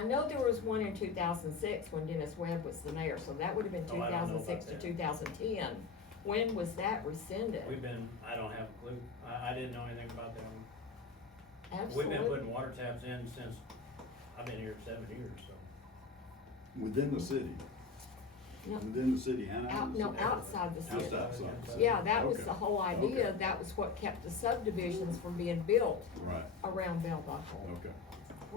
I know there was one in 2006 when Dennis Webb was the mayor, so that would have been Oh, I don't know 2006 to about that. 2010. When was that rescinded? I don't have a clue. I didn't know anything about that one. Absolutely. We've been putting water taps in since, I've been here 7 years, so. Within the city? No. Within the city and out of the No, city? outside the city. Outside. Yeah, that was Okay. the whole idea, Okay. that was what kept the subdivisions from being built Right, around Bell Buckle. okay.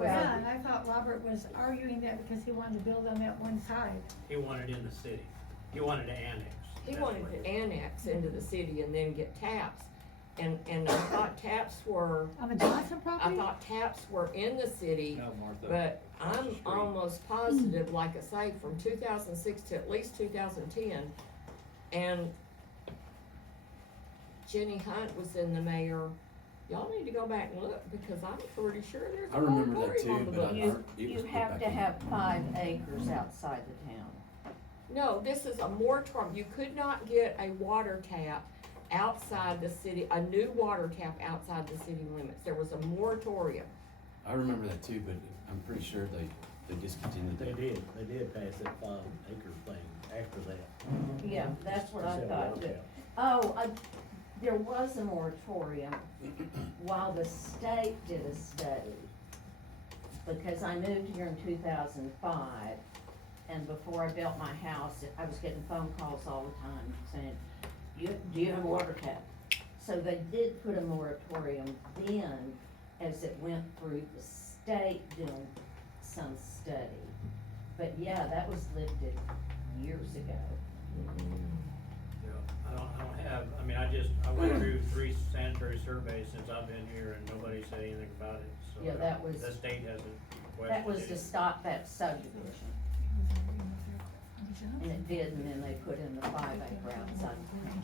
Yeah, and I thought Robert was arguing that because he wanted to build on that one side. He wanted in the city. He wanted to annex. He That's wanted what to annex into the city and then get taps, and I thought taps were, On the Johnson I property? thought taps were in the city. No, Martha. But across the I'm street. almost positive, like I say, from 2006 to at least 2010, and Jenny Hunt was in the mayor. Y'all need to go back and look, because I'm pretty sure there's I a remember that moratorium on too, the but books. it was You put have back to in. have 5 acres outside the town. No, this is a moratorium. You could not get a water tap outside the city, a new water tap outside the city limits. There was a moratorium. I remember that too, but I'm pretty sure they discontinued They that. did pass that 5 acre thing after that. Yeah, that's what I Just have thought water too. taps. Oh, there was a moratorium while the state did a study. Because I moved here in 2005, and before I built my house, I was getting phone calls all the time saying, do you have a water tap? So they did put a moratorium then, as it went through the state doing some study. But yeah, that was lifted years ago. Yeah, I don't have, I went through 3 sanitary surveys since I've been here and nobody said anything about it, so. Yeah, that was- The state hasn't That was questioned to it. stop that subdivision. And it did, and then they put in the 5 acre outside the town.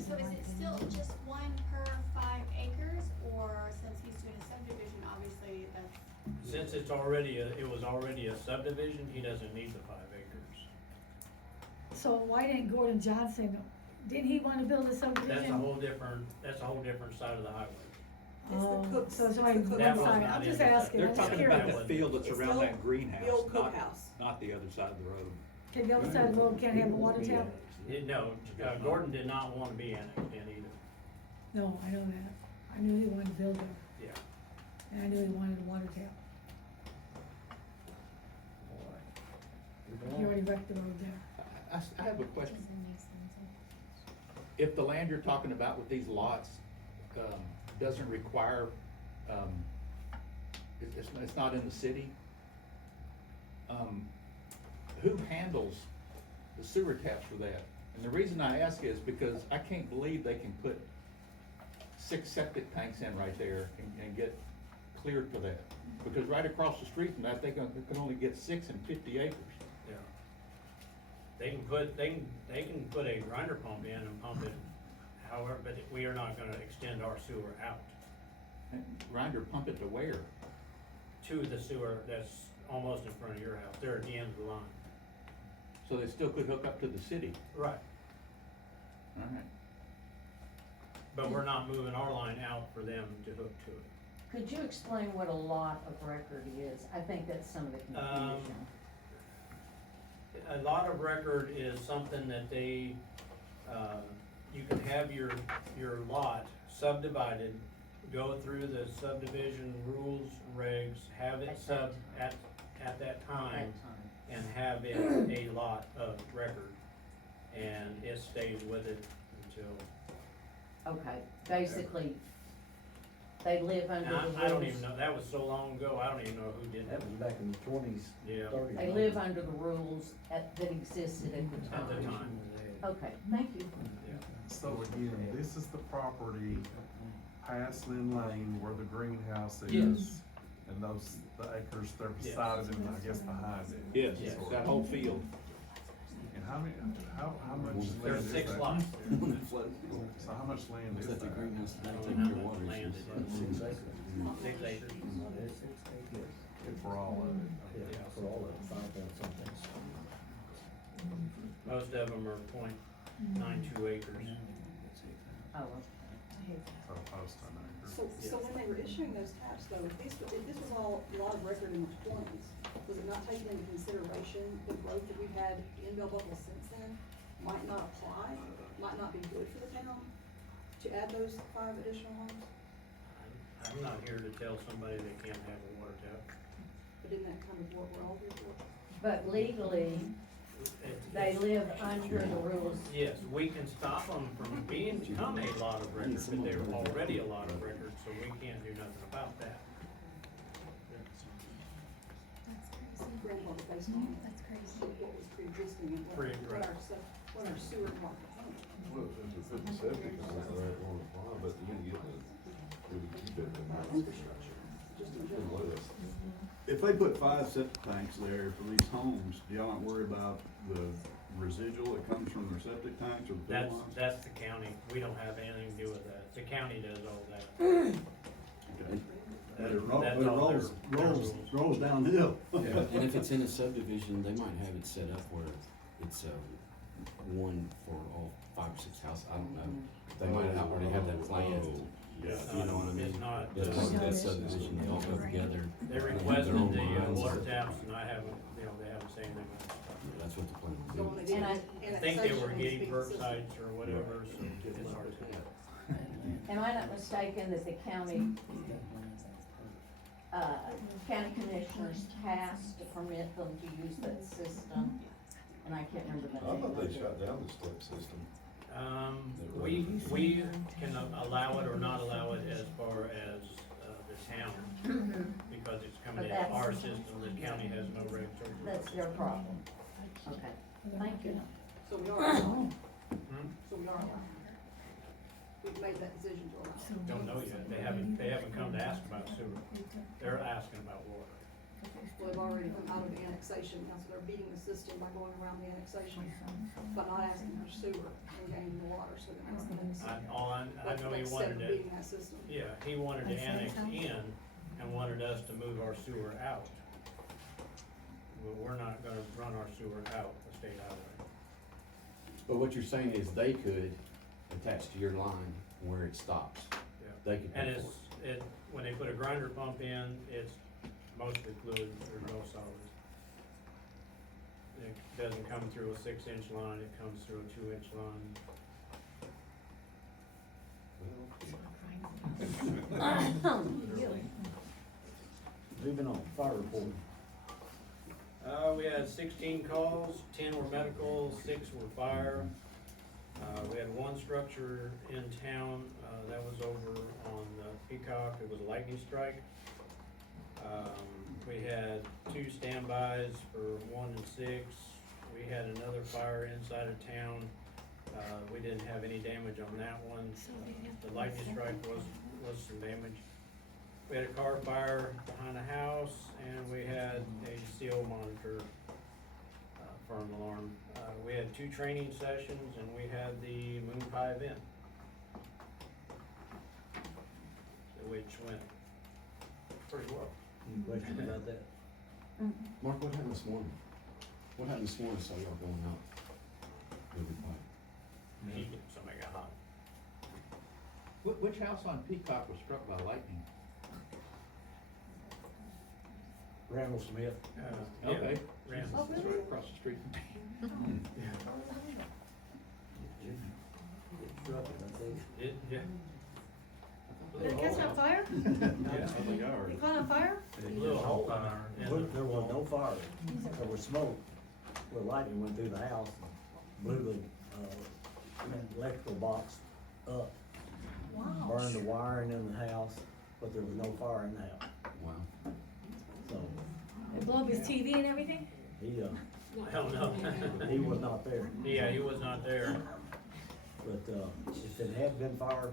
So is it still just 1 per 5 acres, or since he's doing a subdivision, obviously that's, Since it was already a subdivision, he doesn't need the 5 acres. So why didn't Gordon Johnson, didn't he wanna build a subdivision? That's a whole different side of the highway. Oh, so it's only one That was side, not I'm in just the- asking, They're I'm just talking about curious. the field that's It's around still that greenhouse, the old not, cookhouse. not the other side of the road. Okay, the other side of the road can't have a water tap? No, Gordon did not want to be annexed in either, No, I know that, I knew he wanted to build there, yeah. and I knew he wanted a water tap, he already wrecked the road there. I have a question. If the land you're talking about with these lots, doesn't require, it's not in the city, who handles the sewer taps for that? And the reason I ask is because I can't believe they can put 6 septic tanks in right there and get cleared for that. Because right across the street from that, they can only get 6 and 50 acres. Yeah. They can put a grinder pump in and pump it however, but we are not gonna extend our sewer out And grinder pump it to where? to the sewer that's almost in front of your house, they're at the end of the line. So they still could hook up to the city. Right. Alright. But we're not moving our line out for them to hook to it. Could you explain what a lot of record is? I think that's some of the confusion. A lot of record is something that they, you can have your lot subdivided, go through the subdivision rules, regs, have it at that time, At time. and have it a lot of record, and it stays with it until, Okay, basically, they live under the and rules. I don't even know, that was so long ago, I don't even know who did That that. was back in the 20s, Yeah. 30s. They live under the rules that existed at the At the time. time. Okay, thank you. So again, this is the property past Lynn Lane where the greenhouse is. Yes. And those, the acres, they're Yes. beside it and I guess behind it. Yes, Yes. that whole field. And how many, how much land There's is 6 that? lots there. So how much land Is is that the that? greenhouse I that don't take know your how water much land issues? it is. 6 acres. 6 acres. For all of it? Yeah, for all of it, 5 point something. Most of them are .92 acres. Oh, So close to an acre. So when they were issuing those taps though, if this was all a lot of record in the twenties, was it not taken into consideration the growth that we've had in Bell Buckle since then? Might not apply, might not be good for the town to add those 5 additional homes? I'm not here to tell somebody they can't have a water tap. But isn't that kind of what we're all here for? But legally, they live under the rules. Yes, we can stop them from become a lot of records, but they're already a lot of records, so we can't do nothing about that. Grandfather based on what was pre-existing and what our sewer market. Well, if it's 50 septic, it's not that long to apply, but you get it, we would keep it in mind. Infrastructure, just in general. If they put 5 septic tanks there for these homes, do y'all not worry about the residual that comes from their septic tanks or the fill lines? That's the county, we don't have anything to do with that, the county does all that. Okay. But it That's all their rolls downhill. Yeah, and if it's in a subdivision, they might have it set up where it's, one for all 5 or 6 houses, I don't know. They might not already have that planned, Yeah. you know what I mean? It's not, That's part of that subdivision, they all go together. they and have requested their own the lines. water taps, and I haven't, they haven't said anything about it. Yeah, that's what the plan So would when be. they did And I think they were annexation, getting it perk was being sites or whatever, so it's hard to tell. Am I not mistaken that the county commissioners tasked to permit them to use that system? And I can't remember the I name thought of they it. shut down the step system. We can allow it or not allow it as far as, the town, because it's coming But in that's- our system, the county has no regulatory. That's their problem. Okay, thank you. So we are allowed. Hmm? So we are allowed. We've made that decision to allow. Don't know yet, they haven't come to ask about sewer, they're asking about water. Well, they've already come out of the annexation, now so they're beating the system by going around the annexation, but not asking for sewer and gaining the water, so they're not gonna. I know he wanted to. to, Beating that system. yeah, he wanted to annex in and wanted us to move our sewer out. Well, we're not gonna run our sewer out the state highway. But what you're saying is they could attach to your line where it stops. Yeah. They could And pay for it. when they put a grinder pump in, it's mostly fluid, there's no solid. It doesn't come through a 6-inch line, it comes through a 2-inch line. Moving on, fire report. We had 16 calls, 10 were medical, 6 were fire. We had 1 structure in town, that was over on Peacock, it was a lightning strike. We had 2 standbys for 1 and 6. We had another fire inside of town. We didn't have any damage on that one. The lightning strike was some damage. We had a car fire behind a house, and we had a CO monitor, for an alarm. We had 2 training sessions, and we had the moon pie event, which went pretty well. Any questions about that? Mark, what happened this morning? What happened this morning, saw y'all going out? Moving pipe. Somebody got hot. Which house on Peacock was struck by lightning? Randall Smith. Yeah, Okay. ran. Oh, It's right across the street from me. Yeah. Did it catch on fire? Yeah, I think I It heard. caught on fire? Little hole in there. There was no fire, there was smoke, where lightning went through the house, and blew the, electrical box up, Wow. burned the wiring in the house, but there was no fire in the house, Wow. so, It blew up his TV and everything? he, Hell no. he was not there. Yeah, he was not there. But, if it had been fire,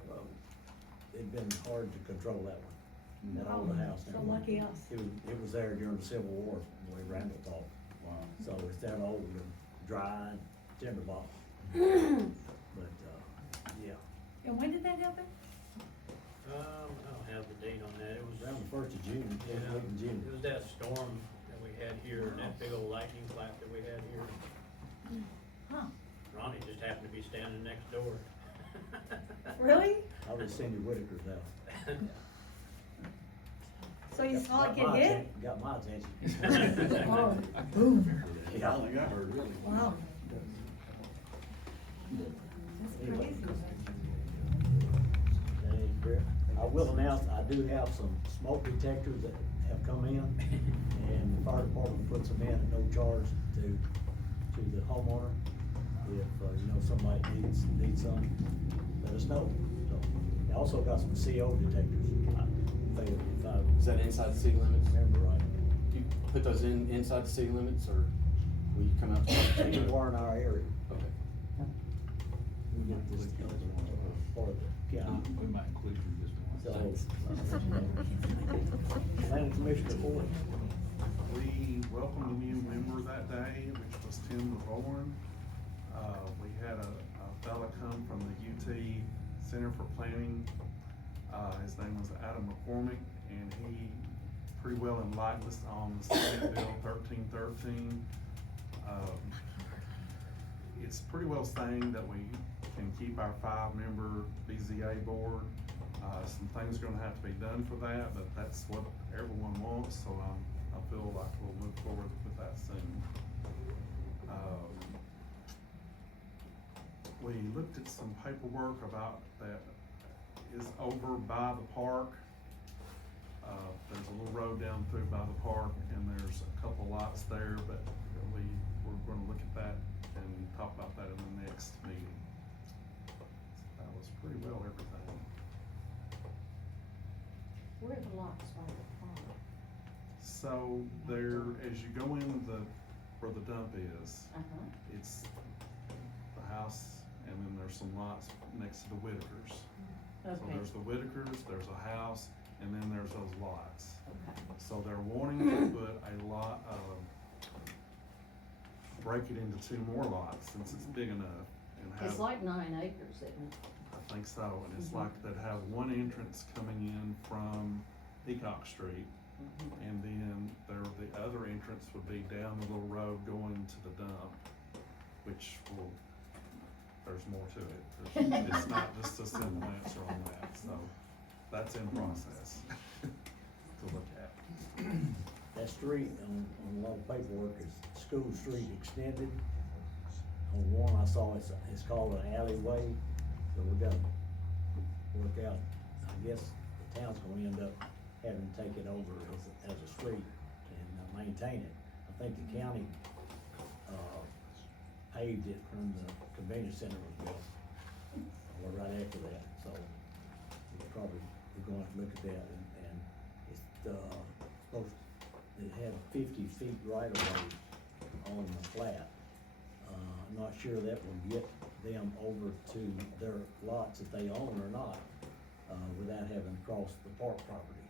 it'd been hard to control that one, that old house. So lucky us. It was there during the Civil War, the way Randall talked. Wow. So it's that old and dry timber box. But, yeah, And when did that happen? I don't have the date on that. It was around the 1st of June, Yeah, first week in June. it was that storm that we had here, and that big old lightning clap that we had here. Huh. Ronnie just happened to be standing next door. Really? I was Cindy Whitaker's house. So you saw it Got get my hit? atten- Got my attention. Oh, boom, I don't think I heard really. wow. That's Anyway. crazy. I will announce, I do have some smoke detectors that have come in, and the fire department puts them in at no charge to the homeowner. If, somebody needs some, let us know. So, I also got some CO detectors. I think if I Is that inside the city limits? remember right. Do you put those inside the city limits, or will you come out to? Anywhere in our area. Okay. We get this, part of the county. We might include you in this one. So, planning commission report. We welcomed a new member that day, which was Tim LeVoren. We had a fella come from the UT Center for Planning. His name was Adam McCormick, and he pretty well enlightened us on the Senate Bill 1313. It's pretty well saying that we can keep our 5-member BZA board. Some things are gonna have to be done for that, but that's what everyone wants, so I feel like we'll move forward with that soon. We looked at some paperwork about that is over by the park. There's a little road down through by the park, and there's a couple lots there, but we're gonna look at that and talk about that in the next meeting. That was pretty well everything. Where are the lots by the farm? So there, as you go in where the dump is, it's the house, and then there's some lots next to the Whitakers. So Okay, there's the Whitakers, there's a house, and then there's those lots. okay. So they're wanting to put a lot of, break it into 2 more lots since it's big enough and have. It's like 9 acres, isn't it? I think so, and it's Mhm. like they'd have one entrance coming in from Peacock Street, and then the other entrance would be down the little road going to the dump, which there's more to it. It's not just a simple answer on that, so that's in process to look at. That street on a lot of paperwork is School Street Extended. On one I saw it's called an alleyway, so we gotta work out, I guess the town's gonna end up having to take it over as a street and maintain it. I think the county, paved it when the convention center was built, or right after that, so we're going to look at that, and it's, supposed, it had 50 feet right of way on the flat. I'm not sure that will get them over to their lots if they own or not, without having to cross the park property.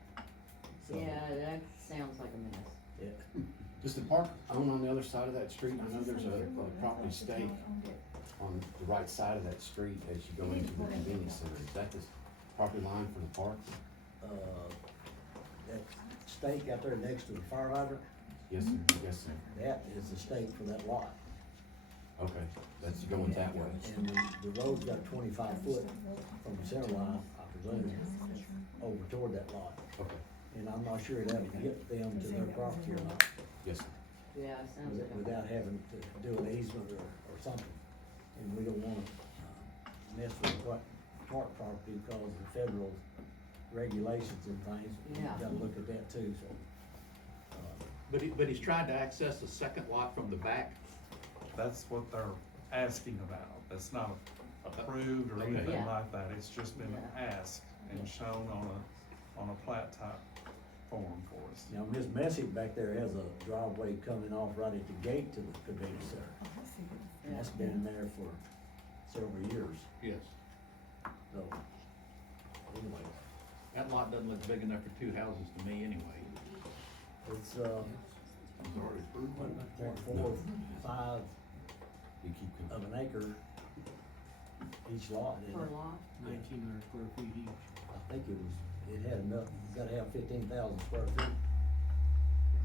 So, Yeah, that sounds like a mess. yeah. Does the park own on the other side of that street? I know there's a property stake on the right side of that street as you go into the convenience center. Is that the property line for the park? That stake out there next to the fire hydrant, Yes, sir. Yes, sir. that is the stake for that lot. Okay, that's going that way. And the road's got 25 foot from the center line, I presume, over toward that lot. Okay, And I'm not sure that'll get them to their property or not, yes, sir. Yeah, sounds like a. without having to do an easement or something. And we don't wanna, mess with what park property because of federal regulations and things. Yeah. We gotta look at that too, so. But he's trying to access the second lot from the back. That's what they're asking about. That's not approved or Okay. anything Yeah. like that. It's just been asked and shown on a plat type form for us. Now, Miss Messy back there has a driveway coming off right at the gate to the convenience center. And that's been there for several years, Yes. so, anyway, That lot doesn't look big enough for 2 houses to me anyway. it's, It's already approved. 1.45 You keep going. of an acre each lot, isn't Per it? lot? 1,900 square feet each. I think it had enough, gotta have 15,000 square feet,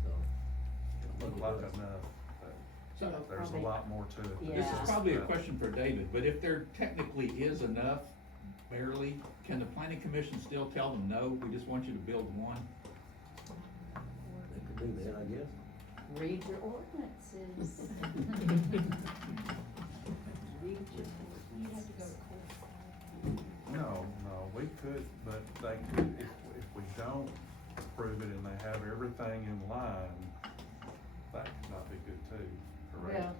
so. I think Looked it like does. enough, but you know, There's a probably. lot more to it. Yeah. This is probably a question for David, but if there technically is enough, barely, can the planning commission still tell them, no, we just want you to build one? They could do that, I guess. Read your ordinances. Read your ordinances. No, we could, but they could, if we don't approve it and they have everything in line, that could not be good too, correct? Well,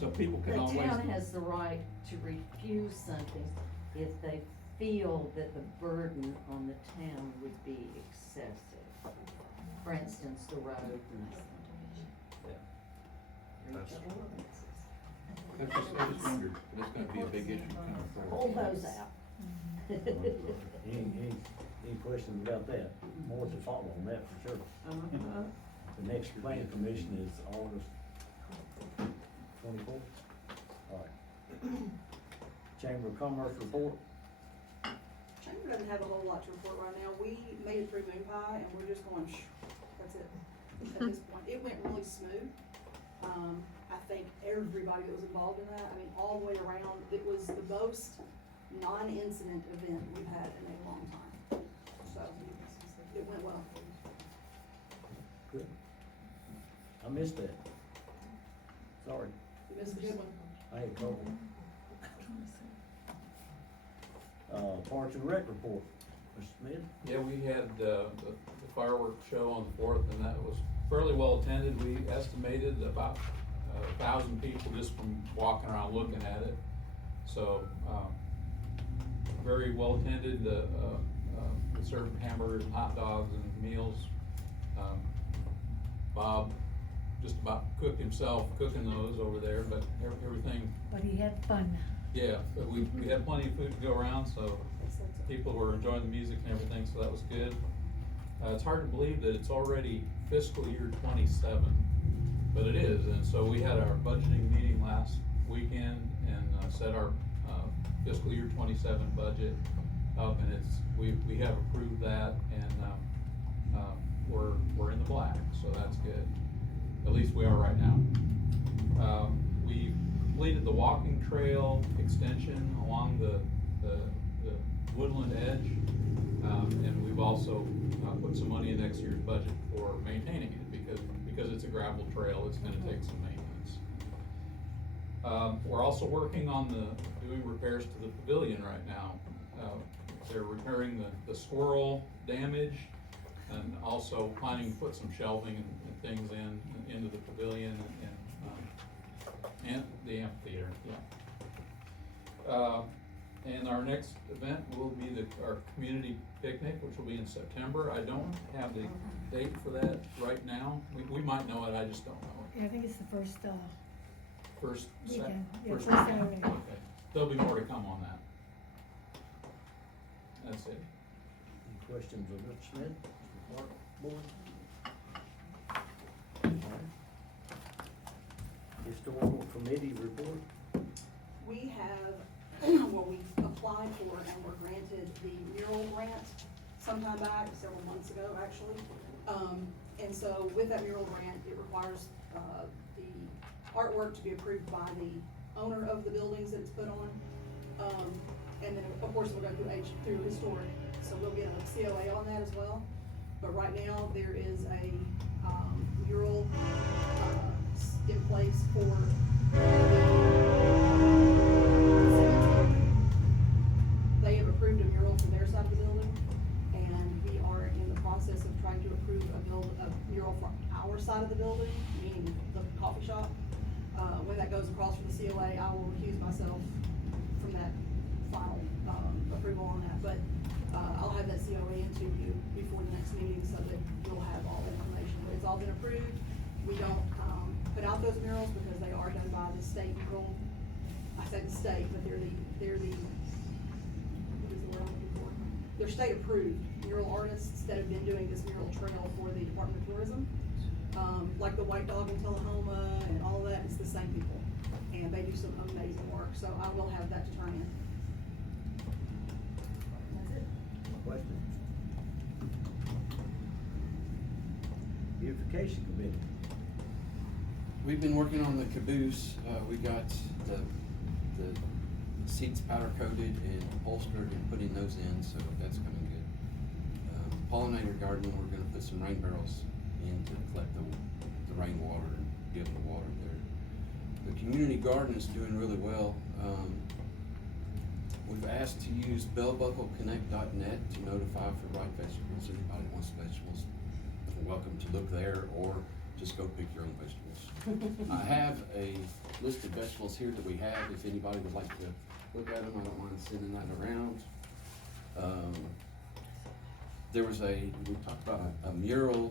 So people the can always. town has the right to refuse something if they feel that the burden on the town would be excessive. For instance, the road. Read That's your true. ordinances. I just wondered, if it's gonna be a big issue coming Pull forward. those out. Any questions about that? More to follow on that for sure. Uh-huh. The next planning commission is August 24th. Alright. Chamber of Commerce report. Chamber doesn't have a whole lot to report right now. We made it through Moon Pie and we're just going, that's it, at this point. It went really smooth. I think everybody that was involved in that, I mean, all the way around, it was the most non-incident event we've had in a long time. So, it went well. Good. I missed that. Sorry, You missed a good one. I had COVID. Parks and Rec report, Mr. Smith? Yeah, we had, the fireworks show on the fourth, and that was fairly well attended. We estimated about 1,000 people just from walking around looking at it. So, very well attended, we served hamburgers and hot dogs and meals. Bob just about cooked himself, cooking those over there, but everything, But he had fun. yeah, but we had plenty of food to go around, so people were enjoying the music and everything, so that was good. It's hard to believe that it's already fiscal year 27, but it is, and so we had our budgeting meeting last weekend and set our fiscal year 27 budget up, and we have approved that, and we're in the black, so that's good. At least we are right now. We completed the walking trail extension along the woodland edge, and we've also put some money in next year's budget for maintaining it, because it's a gravel trail, it's gonna take some maintenance. We're also working on doing repairs to the pavilion right now. They're repairing the squirrel damage, and also planning to put some shelving and things into the pavilion and the amphitheater, yeah. And our next event will be our community picnic, which will be in September. I don't have the date for that right now. We might know it, I just don't know it. Yeah, I think it's the first, First weekend, yeah, first first weekend? Saturday. Okay, there'll be more to come on that. That's it. Any questions of Mr. Smith, Mr. Clark, board? Alright. Historical committee report. We have, well, we applied for and were granted the mural grant sometime back, several months ago, actually. And so with that mural grant, it requires, the artwork to be approved by the owner of the buildings that it's put on. And then, of course, we'll go through historic, so we'll get a COA on that as well. But right now, there is a, mural, in place for they have approved a mural for their side of the building, and we are in the process of trying to approve a mural for our side of the building, meaning the coffee shop. When that goes across for the COA, I will recuse myself from that final, approval on that, but, I'll have that COA into you before the next meeting so that you'll have all the information. But it's all been approved. We don't, put out those murals because they are done by the state mural. I say the state, but they're the, what is the word I'm looking for? They're state approved mural artists that have been doing this mural trail for the Department of Tourism. Like the White Dog in Tullahoma and all of that, it's the same people. And they do some amazing work, so I will have that to turn in. That's it. Questions? Beautification committee. We've been working on the caboose. We got the seats powder coated and upholstered and putting those in, so that's coming good. Pollinator garden, we're gonna put some rain barrels in to collect the rainwater and be able to water there. The community garden is doing really well. We've asked to use bellbuckleconnect.net to notify for right vegetables. Anybody wants vegetables, you're welcome to look there or just go pick your own vegetables. I have a list of vegetables here that we have, if anybody would like to look at them, I don't mind sending that around. There was we talked about a mural,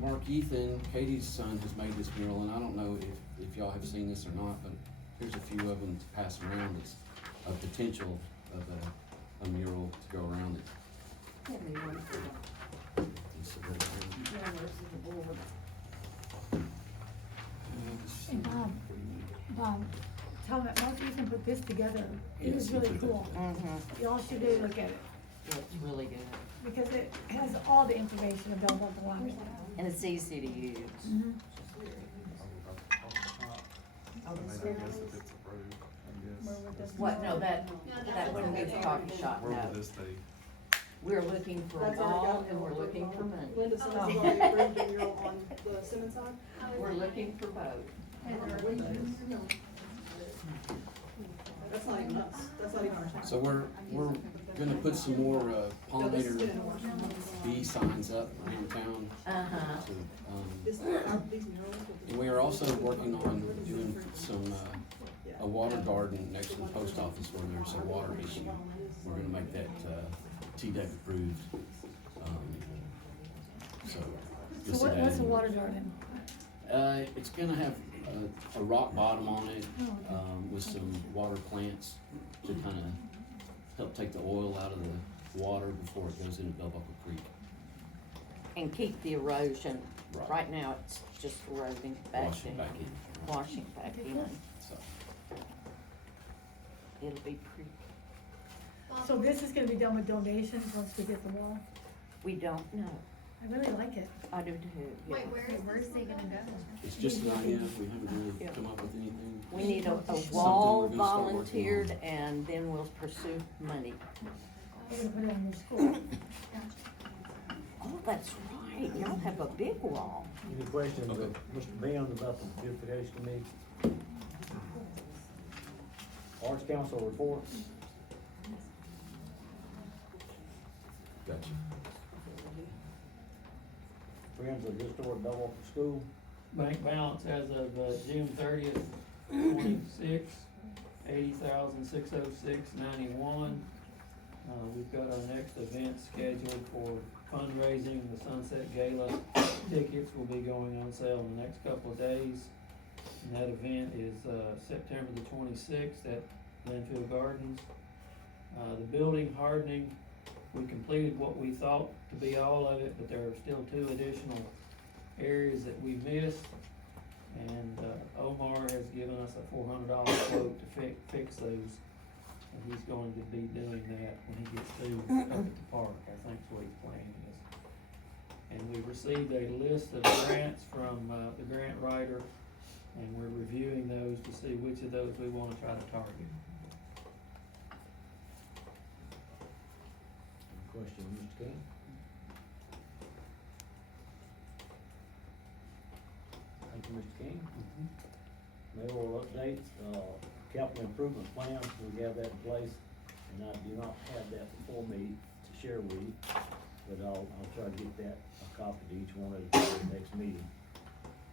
Mark Ethan, Katie's son, has made this mural, and I don't know if y'all have seen this or not, but here's a few of them to pass around. It's a potential of a mural to go around it. And Bob, tell me, Mark Ethan put this together, it Yes, is he really did. cool. Y'all should do look at it, It's really good, because it has all the information about what the line is. and it's easy to use. Mhm. I mean, I guess if it's approved, I Where guess. would this What, no, go? that wouldn't be the coffee shop, Where no. would this be? We're looking for a That's already wall got- and we're looking for money. Linda says it's already approved and you're on the Simmons side? We're looking for both. That's not even us, that's not even our town. So we're gonna put some more pollinator bee signs up around town. Uh-huh. to, These murals. And we are also working on doing some, a water garden next to the post office where there's a water issue. We're gonna make that, TDEC approved. So. So just what's add a in- water garden? It's gonna have a rock bottom on it, Oh, okay. with some water plants to kinda help take the oil out of the water before it goes into Bell Buckle Creek. And keep the erosion. Right. Right now, it's just eroding back Wash it in. back in. Washing back in. So, It'll be pretty. So this is gonna be done with donations once we get the wall? We don't know. I really like it. I do too, yeah. Wait, where's he gonna go? it's just an idea, we haven't really Yeah. come up with anything. We need a Something wall we're gonna start working volunteered on. and then we'll pursue money. We're gonna put it on your school. Oh, that's right, y'all have a big wall. Any questions of Okay. Mr. Benz about the Beautification Committee? Arts Council report? Gotcha. Friends of the Historic Bell Buckle School? Bank balance as of June 30th, 26, 80,606.91. We've got our next event scheduled for fundraising, the Sunset Gala. Tickets will be going on sale in the next couple of days. And that event is September the 26th at Lynnfield Gardens. The building hardening, we completed what we thought to be all of it, but there are still 2 additional areas that we missed. And Omar has given us a $400 quote to fix those. And he's going to be doing that when he gets through up at the park, I think is what his plan is. And we received a list of grants from the grant writer, and we're reviewing those to see which of those we wanna try to target. Any question, Mr. King? Thank you, Mr. King. Mayoral updates, capital improvement plans, we have that in place, and I do not have that before me to share with you, but I'll try to get that, a copy to each one of you for the next meeting.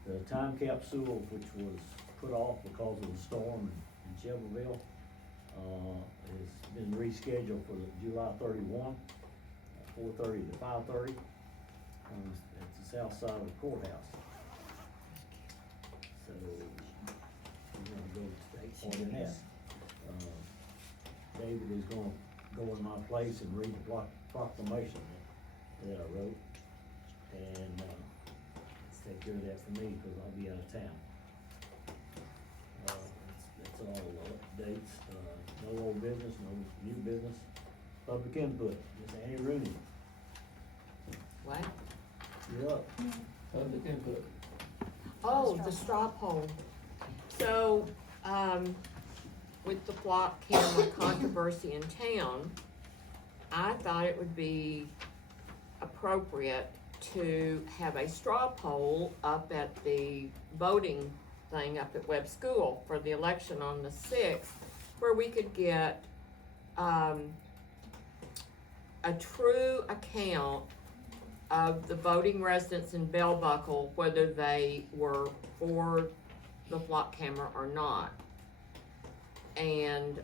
The time capsule, which was put off because of the storm in Shelbyville, has been rescheduled for the July 31, 4:30 to 5:30, at the south side of the courthouse. So, we're gonna go to state point in that. David is gonna go in my place and read the proclamation that I wrote, and, take care of that for me, cause I'll be out of town. That's all, updates, no old business, no new business, public input, Ms. Annie Rooney, What? you're up. Public input. Oh, the straw poll. So, with the flock camera controversy in town, I thought it would be appropriate to have a straw poll up at the voting thing up at Webb School for the election on the 6th, where we could get, a true account of the voting residents in Bell Buckle, whether they were for the flock camera or not. And,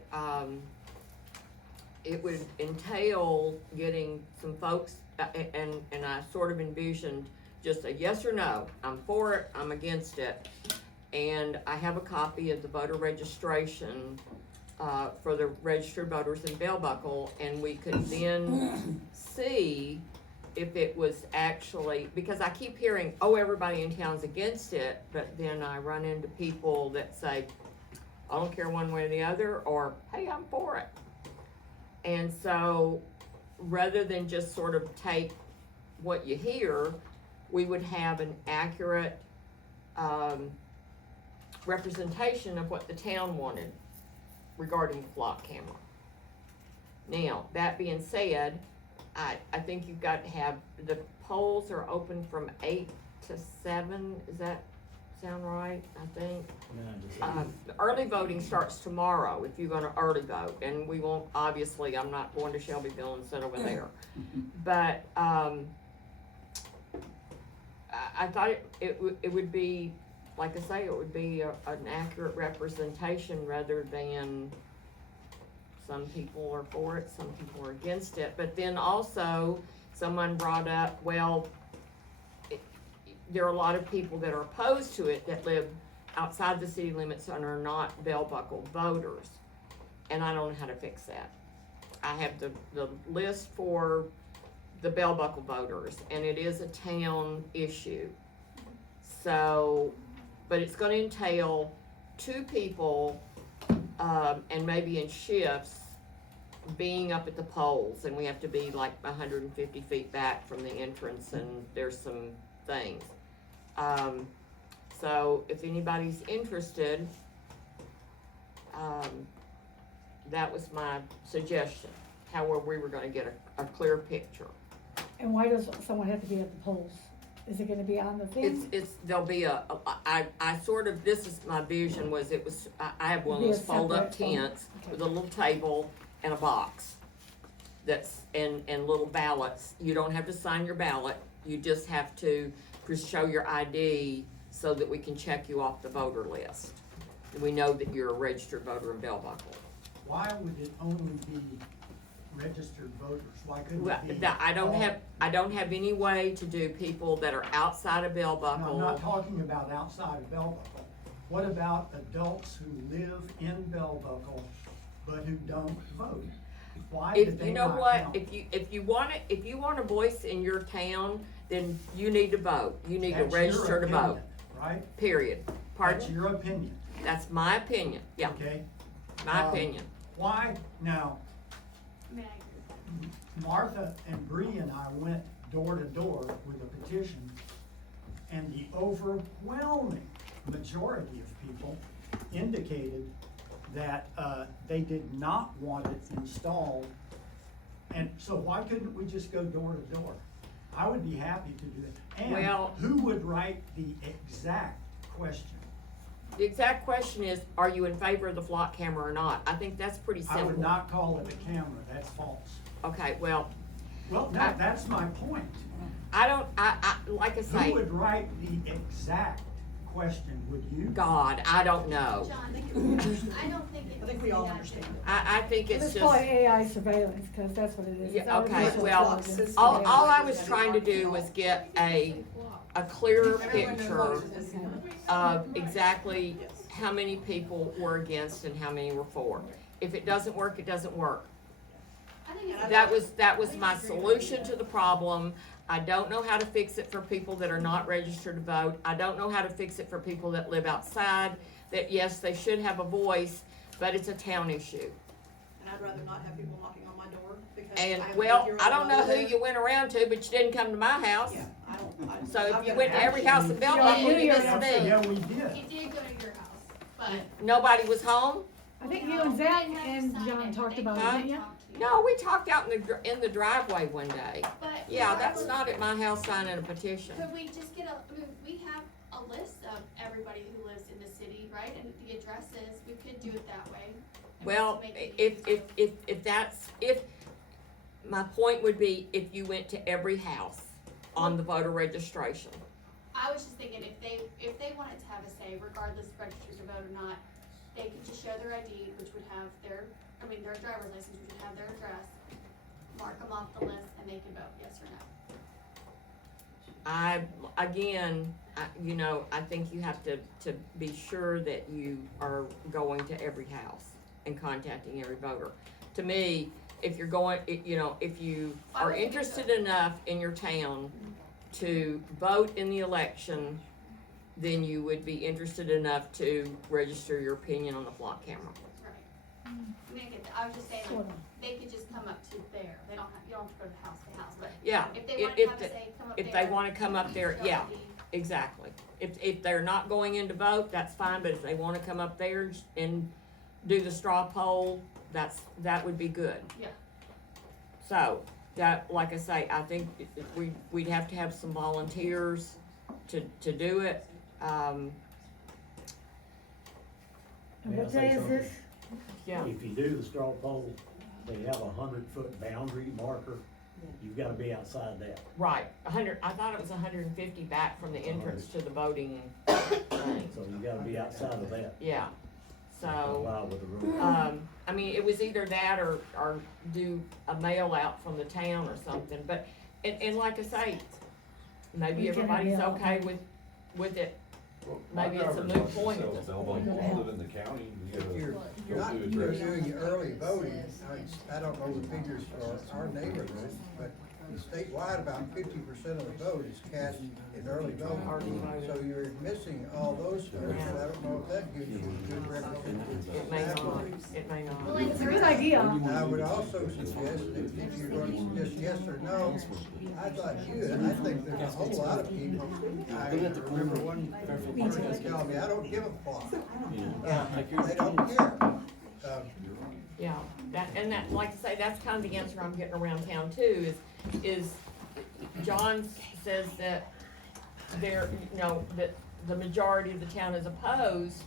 it would entail getting some folks, and I sort of envisioned just a yes or no, I'm for it, I'm against it. And I have a copy of the voter registration, for the registered voters in Bell Buckle, and we could then see if it was actually, because I keep hearing, oh, everybody in town's against it, but then I run into people that say, I don't care one way or the other, or, hey, I'm for it. And so, rather than just sort of take what you hear, we would have an accurate, representation of what the town wanted regarding the flock camera. Now, that being said, I think you've got to have, the polls are open from 8 to 7, does that sound right, I think? The early voting starts tomorrow, if you're gonna early vote, and we won't, obviously, I'm not going to Shelbyville and sit over there. But, I thought it would be, like I say, it would be an accurate representation rather than some people are for it, some people are against it. But then also, someone brought up, well, there are a lot of people that are opposed to it that live outside the city limits and are not Bell Buckle voters. And I don't know how to fix that. I have the list for the Bell Buckle voters, and it is a town issue. So, but it's gonna entail 2 people, and maybe in shifts, being up at the polls, and we have to be like 150 feet back from the entrance, and there's some things. So if anybody's interested, that was my suggestion, how we were gonna get a clear picture. And why does someone have to be at the polls? Is it gonna be on the thing? There'll be I sort of, this is my vision, was I have one of Be a those fold-up separate phone. tents Okay. with a little table and a box. That's, and little ballots. You don't have to sign your ballot, you just have to show your ID so that we can check you off the voter list. And we know that you're a registered voter in Bell Buckle. Why would it only be registered voters? Why couldn't Well, it be? I don't have any way to do people that are outside of Bell No, Buckle. I'm not talking about outside of Bell Buckle. What about adults who live in Bell Buckle but who don't vote? Why did If, they you know not what, count? if you want a voice in your town, then you need to vote, you need to That's your register to vote, opinion, Right? period. That's Pardon? your opinion, That's my opinion, yeah, okay? my Um, opinion. Why, now, I mean, I agree with that. Martha and Bree and I went door to door with a petition, and the overwhelming majority of people indicated that, they did not want it installed. And so why couldn't we just go door to door? I would be happy to do that. Well- And who would write the exact question? The exact question is, are you in favor of the flock camera or not? I think that's pretty I would simple. not call it a camera, that's false. Okay, well, Well, no, that's my point. I like I Who say, would write the exact question, would you? God, I don't know. John, I don't think it. I think we all understand it. I think it's Let's just. call it AI surveillance, cause that's what it is. It's Yeah, okay, artificial well, intelligence. all I was trying to do was get a clearer picture of exactly how many people were against and how many were for. If it doesn't work, it doesn't work. I think it's. That was my solution to the problem. I don't know how to fix it for people that are not registered to vote. I don't know how to fix it for people that live outside, that yes, they should have a voice, but it's a town issue. And I'd rather not have people knocking on my door because because And, I well, live here I on don't know who Boulevard. you went around to, but you didn't come to my house. Yeah, I don't. So I'm if you gonna went to every house in actually- Bell Yeah, Buckle, you New missed Year's. me. Yeah, we did. He did go to your house, but. Nobody was home? I think you No, and we Zach didn't have and to sign John it, talked they about it, Huh? didn't you? talked to you. No, we talked out in the driveway one day. But Yeah, that's regardless, not at my house signing a petition. Could we just get I mean, we have a list of everybody who lives in the city, right, and the addresses, we could do it that way. and Well, make it if my point would be if you went to every house on the voter registration. I was just thinking, if they wanted to have a say, regardless of registered to vote or not, they could just show their ID, which would have their driver's license, which would have their address, mark them off the list, and they could vote, yes or no. I think you have to be sure that you are going to every house and contacting every voter. To me, if you're going, if you I are would think interested so. enough in your town to vote in the election, then you would be interested enough to register your opinion on the flock camera. Right. I mean, I get that. I was just saying, Sort like, of. they could just come up to there, you don't have to go to house to house, but Yeah, if they if- wanted to if have the- a say, come up there. if they wanna come up there, show yeah. ID. Exactly. If they're not going in to vote, that's fine, but if they wanna come up there and do the straw poll, that would be good. Yeah. So, that, like I say, I think we'd have to have some volunteers to do it. And May I what say day is something? this? Yeah. If you do the straw poll, they have a 100-foot boundary marker, you've gotta be outside that. Right, I thought it was 150 back from the entrance to the voting thing. So you gotta be outside of that. Yeah, so, Comply with the rules. I mean, it was either that or do a mail out from the town or something, but, and like I say, maybe We can everybody's mail. okay with it. Maybe it's a moot point at this point. I live in the county, you If you're gotta not go through address. doing early voting, I don't know the figures for our neighborhood, but statewide, about 50% of the vote is cast in early voting. Early voting. So you're missing all those votes, and I don't know if that gives you a good representation. It may not, it may Well, not. It's a good idea. I would also suggest that if you're going to suggest yes or no, I'd like you, and I think there's a whole lot of people. I remember one person telling me, I don't give a fuck. They don't care. Yeah, that, like I say, that's kind of the answer I'm getting around town too, is John says that that the majority of the town is opposed,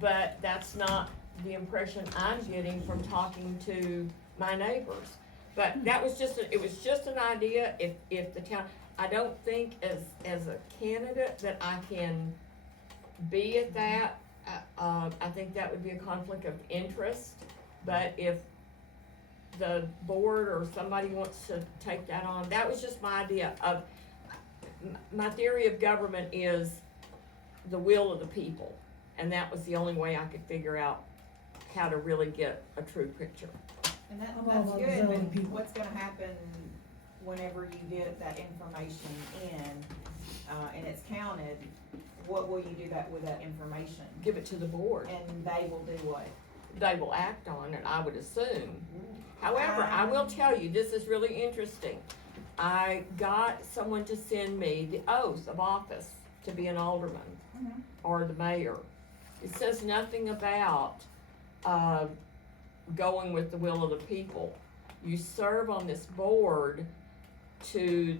but that's not the impression I'm getting from talking to my neighbors. But that was it was just an idea, if the town, I don't think as a candidate that I can be at that. I think that would be a conflict of interest, but if the board or somebody wants to take that on, that was just my idea of, my theory of government is the will of the people, and that was the only way I could figure out how to really get a true picture. And I'm all that's about good, zoning but people. what's gonna happen whenever you get that information in, and it's counted, what will you do with that information? Give it to the board. And they will do what? They will act on it, I would assume. However, I will tell you, this is really interesting. I got someone to send me the oath of office to be an alderman or the mayor. It says nothing about, going with the will of the people. You serve on this board to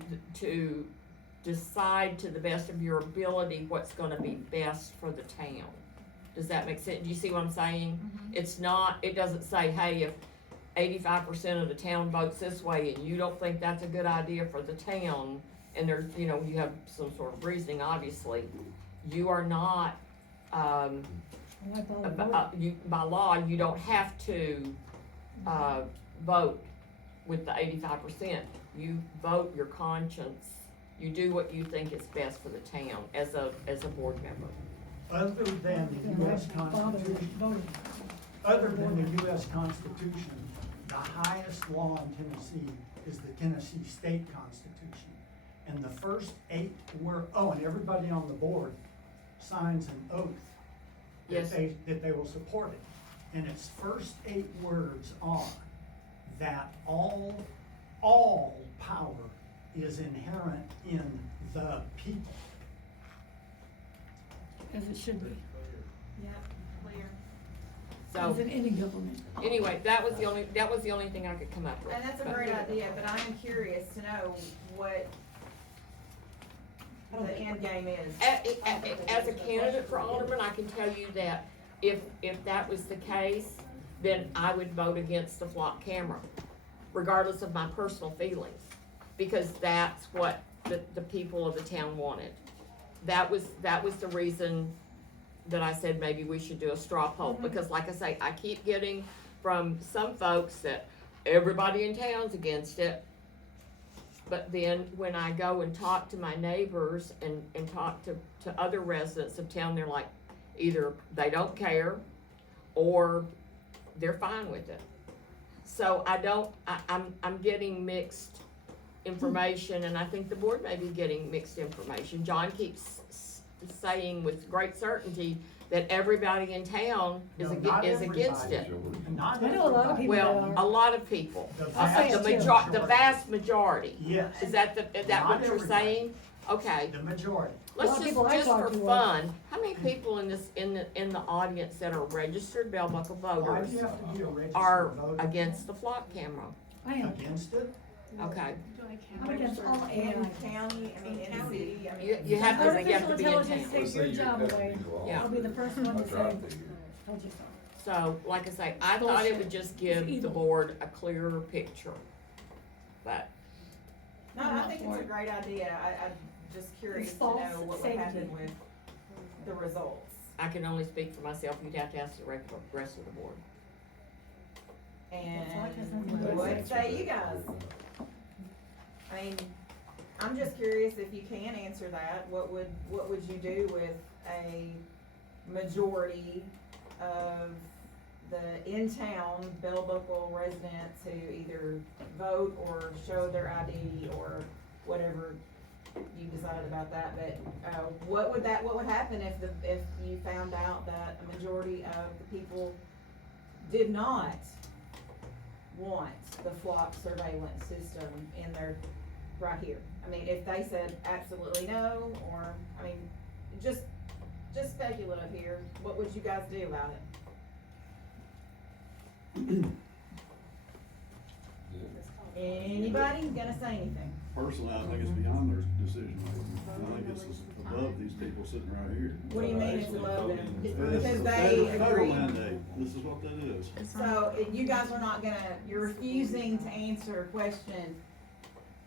decide to the best of your ability what's gonna be best for the town. Does that make sense? Do you see what I'm saying? It doesn't say, hey, if 85% of the town votes this way and you don't think that's a good idea for the town, and there's, you have some sort of reasoning, obviously, you are not, by law, you don't have to, vote with the 85%. You vote your conscience, you do what you think is best for the town as a board member. Other than the US Constitution, the highest law in Tennessee is the Tennessee State Constitution. And the first 8 and everybody on the board signs an oath Yes. that they will support it. And its first 8 words are, that all power is inherent in the people. As it should be, Yep, clear. So, as in any government. anyway, that was the only thing I could come up with. And that's a But- great idea, but I am curious to know what the end game is. As a candidate for alderman, I can tell you that if that was the case, then I would vote against the flock camera, regardless of my personal feelings, because that's what the people of the town wanted. That was the reason that I said maybe we should do a straw poll, because like I say, I keep getting from some folks that everybody in town's against it. But then when I go and talk to my neighbors and talk to other residents of town, they're like, either they don't care or they're fine with it. So I'm getting mixed information, and I think the board may be getting mixed information. John keeps saying with great certainty that everybody in town is No, not against it. Not I know a lot of people Well, that a are. lot of people, I'll say it too. the vast majority. Yes. Is that what Not you're everybody. saying? Okay, The majority. A lot let's of just, people I just talk for to fun, how many people in the audience that are registered Bell Buckle Why voters do you have to be a registered are voter? against the flock camera? I am. Against it? Okay, I'm against all In AI. county, I mean, in the city, I mean. you have to be Artificial in intelligence town. takes your job away. Yeah. I'll be the first one to say, told you so. So, like I say, I thought it would just give the evil. board a clearer picture. But, No, I think it's a great idea, I'm just curious to know false what would safety. happen with the results. I can only speak for myself, you'd have to ask the rest of the board. And what say you guys? I mean, I'm just curious if you can answer that, what would you do with a majority of the in-town Bell Buckle residents who either vote or show their ID or whatever you decided about that, but, what would happen if you found out that a majority of the people did not want the flock surveillance system in their, right here? I mean, if they said absolutely no, or, I mean, just speculative here, what would you guys do about it? Anybody gonna say anything? Personally, I think it's beyond their decision making. I think it's above these people sitting right here. What do you mean it's above them? It's Because a they federal agree. mandate. This is what that is. So, you guys are not gonna, you're refusing to answer a question.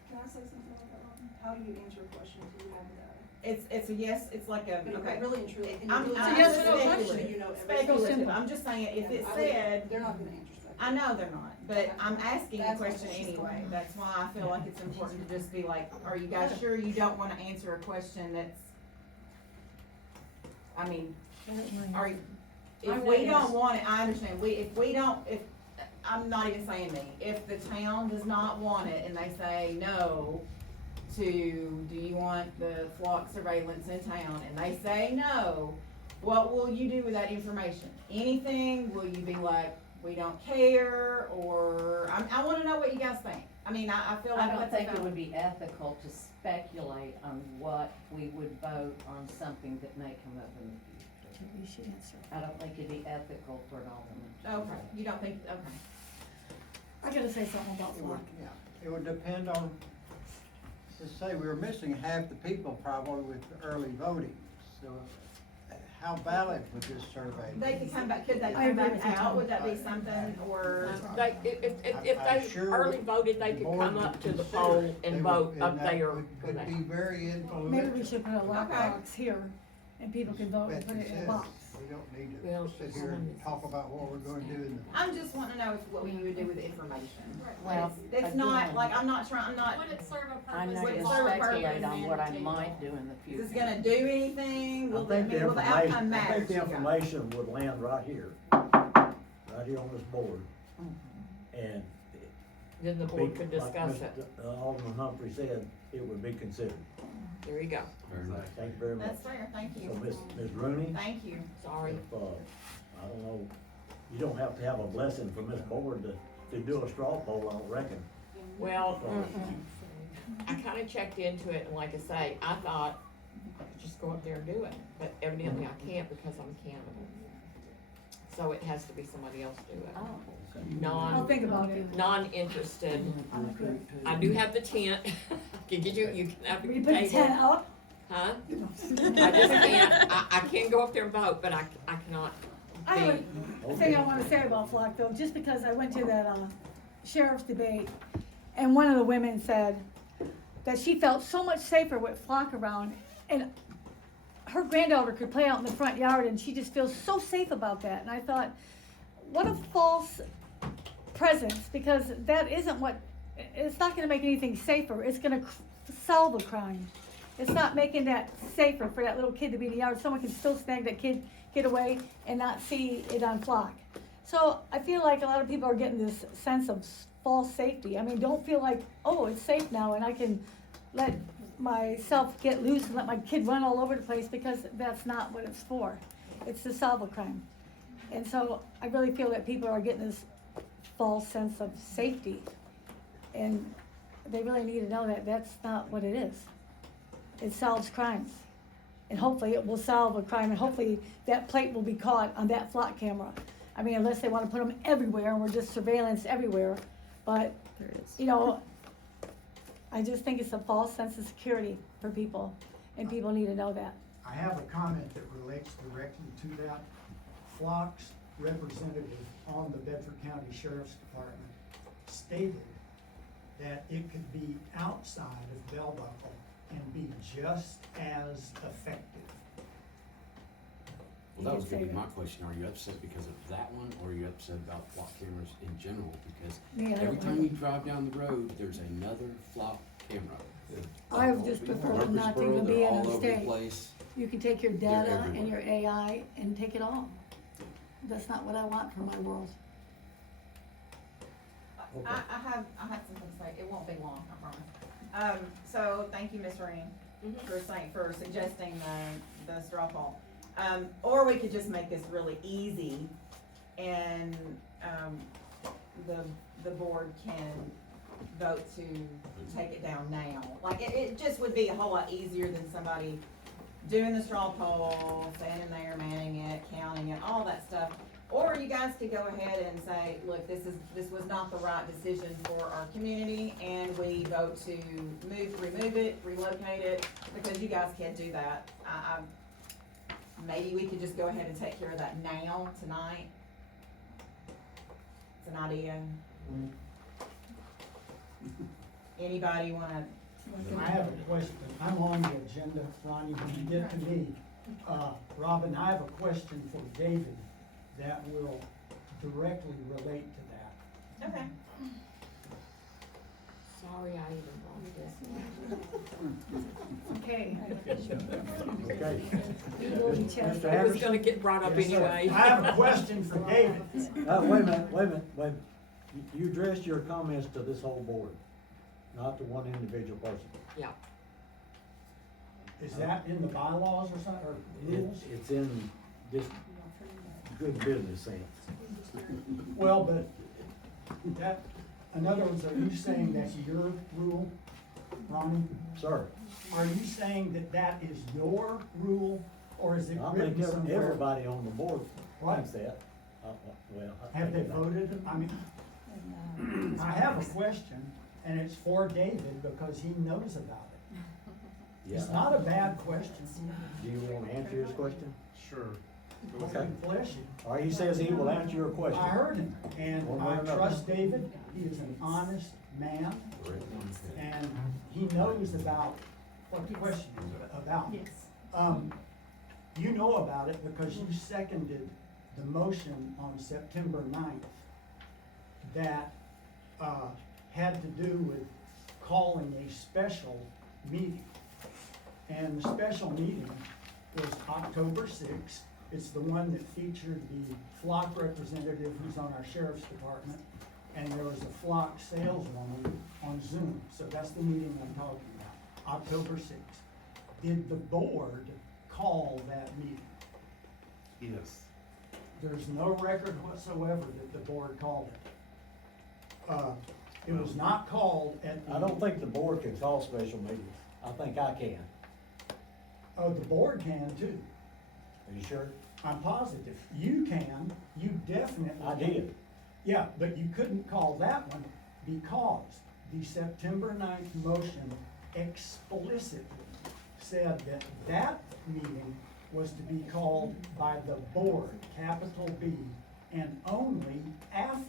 Can I say something about that, Robin? How do you answer a question until you have the data? It's a yes, it's like a, But okay. really and truly, and I'm, you really I'm yes or no speculative. question. You know everything. Speculative, I'm just saying, if it I would- said, They're not gonna answer that. I know they're not, but I'm asking a That's question what she's anyway, saying. that's why I feel like it's important to just be like, are you guys sure you don't wanna answer a question that's, I mean, are you, if we don't want it, I understand, if we don't, I'm not even saying me, if the town does not want it and they say no to, do you want the flock surveillance in town, and they say no, what will you do with that information? Anything? Will you be like, we don't care, or, I wanna know what you guys think. I mean, I feel like I don't that's think it about- would be ethical to speculate on what we would vote on something that may come up in the future. You should answer. I don't think it'd be ethical for an alderman. Okay, you don't think, okay. I gotta say something about It would, flock. yeah, it would depend on, let's say we were missing half the people probably with the early voting, so how valid would this survey be? They could come back, could they I come agree back with you, out, Tom. would that be something, or? If I'm they sure early voted, they the could board come would up to the consider poll it. and They vote would- up and that there. Could be very influential. Maybe we should put a Okay. lockbox here, and people can vote and put it in a box. We don't need Well, to sit here and talk about what we're gonna do in the. I'm just wanting to know what you would do with the information. Well, It's not, again, like, I'm not trying, I'm not, Would it serve a purpose? I'm not Would it gonna serve a purpose? speculate on what I might do in the is future. this gonna do anything? Will I think the will the outcome information, I matter think to the you guys? information would land right here on this board. And Then the board could like discuss it. Mr. Alderman Humphrey said, it would be considered. There you go. Very nice. Thank you very much. That's fair, thank So you. Ms. Rooney, Thank you. Sorry. if, I don't know, you don't have to have a blessing from this board to to do a straw poll, I don't reckon. Well, I kinda checked into it, and like I say, I thought I could just go up there and do it, but evidently I can't because I'm a cannibal. So it has to be somebody else do it. I'll think about it. Non-interested. I do have the tent. Can get you can have the Will you put the table. tent up? Huh? I just can't, I can go up there and vote, but I cannot I have be. a thing I wanna say about Flock though, just because I went to that, sheriff's debate, and one of the women said that she felt so much safer with Flock around, and her granddaughter could play out in the front yard, and she just feels so safe about that, and I thought, what a false presence, because that isn't what, it's not gonna make anything safer, it's gonna solve a crime. It's not making that safer for that little kid to be in the yard, someone can still snag that kid away and not see it on Flock. So I feel like a lot of people are getting this sense of false safety. I mean, don't feel like, oh, it's safe now and I can let myself get loose and let my kid run all over the place, because that's not what it's for. It's to solve a crime. And so I really feel that people are getting this false sense of safety. And they really need to know that that's not what it is. It solves crimes. And hopefully it will solve a crime, and hopefully that plate will be caught on that Flock camera. I mean, unless they wanna put them everywhere and we're just surveillance everywhere, but, you know, I just think it's a false sense of security for people, and people need to know that. I have a comment that relates directly to that. Flock's representative on the Bedford County Sheriff's Department stated that it could be outside of Bell Buckle and be just as effective. Well, that was gonna be my question, are you upset because of that one, or are you upset about flock cameras in general? Because Yeah, every time you drive down the road, there's another flock camera. I would just prefer them not to even be They're in all the over the state. place. You can take your They're data and your everywhere. AI and take it all. That's not what I want for my world. I have something to say, it won't be long, I promise. So, thank you, Ms. Rain, for suggesting the straw poll. Or we could just make this really easy, and, the board can vote to take it down now. Like, it just would be a whole lot easier than somebody doing the straw poll, standing there, manning it, counting it, all that stuff. Or you guys could go ahead and say, look, this was not the right decision for our community, and we vote to remove it, relocate it, because you guys can't do that. Maybe we could just go ahead and take care of that now, tonight. It's an idea. Anybody wanna? I have a question. I'm on the agenda, Ronnie, when you get to me. Robin, I have a question for David that will directly relate to that. Okay. Sorry I even brought this. Okay. Okay. You will be checked. It was gonna get brought up Yes, sir. anyway. I have a question for David. Wait a minute. You addressed your comments to this whole board, not to one individual person. Yeah. Is that in the bylaws or something, or rules? It's in this good business sense. Well, but that, in other words, are you saying that's your rule, Ronnie? Sir, Are you saying that that is your rule, or is it I written think somewhere? everybody on the board Right. thinks that. Well. I Have they think that. voted? I mean, I have a question, and it's for David because he knows about it. It's Yeah. not a bad question. Do you want to answer his question? Sure. Okay. Bless you. All right, he says he will answer your question. I heard him, and One way I or another. trust David. He is an honest man, and he knows about what the question is about. You know about it because you seconded the motion on September 9th that, had to do with calling a special meeting. And the special meeting was October 6th. It's the one that featured the flock representative who's on our sheriff's department, and there was a flock saleswoman on Zoom. So that's the meeting I'm talking about, October 6th. Did the board call that meeting? Yes. There's no record whatsoever that the board called it. It was not called at the. I don't think the board can call special meetings. I think I can. Oh, the board can too. Are you sure? I'm positive. You can, you definitely. I did. Yeah, but you couldn't call that one because the September 9th motion explicitly said that that meeting was to be called by the board, capital B, and only after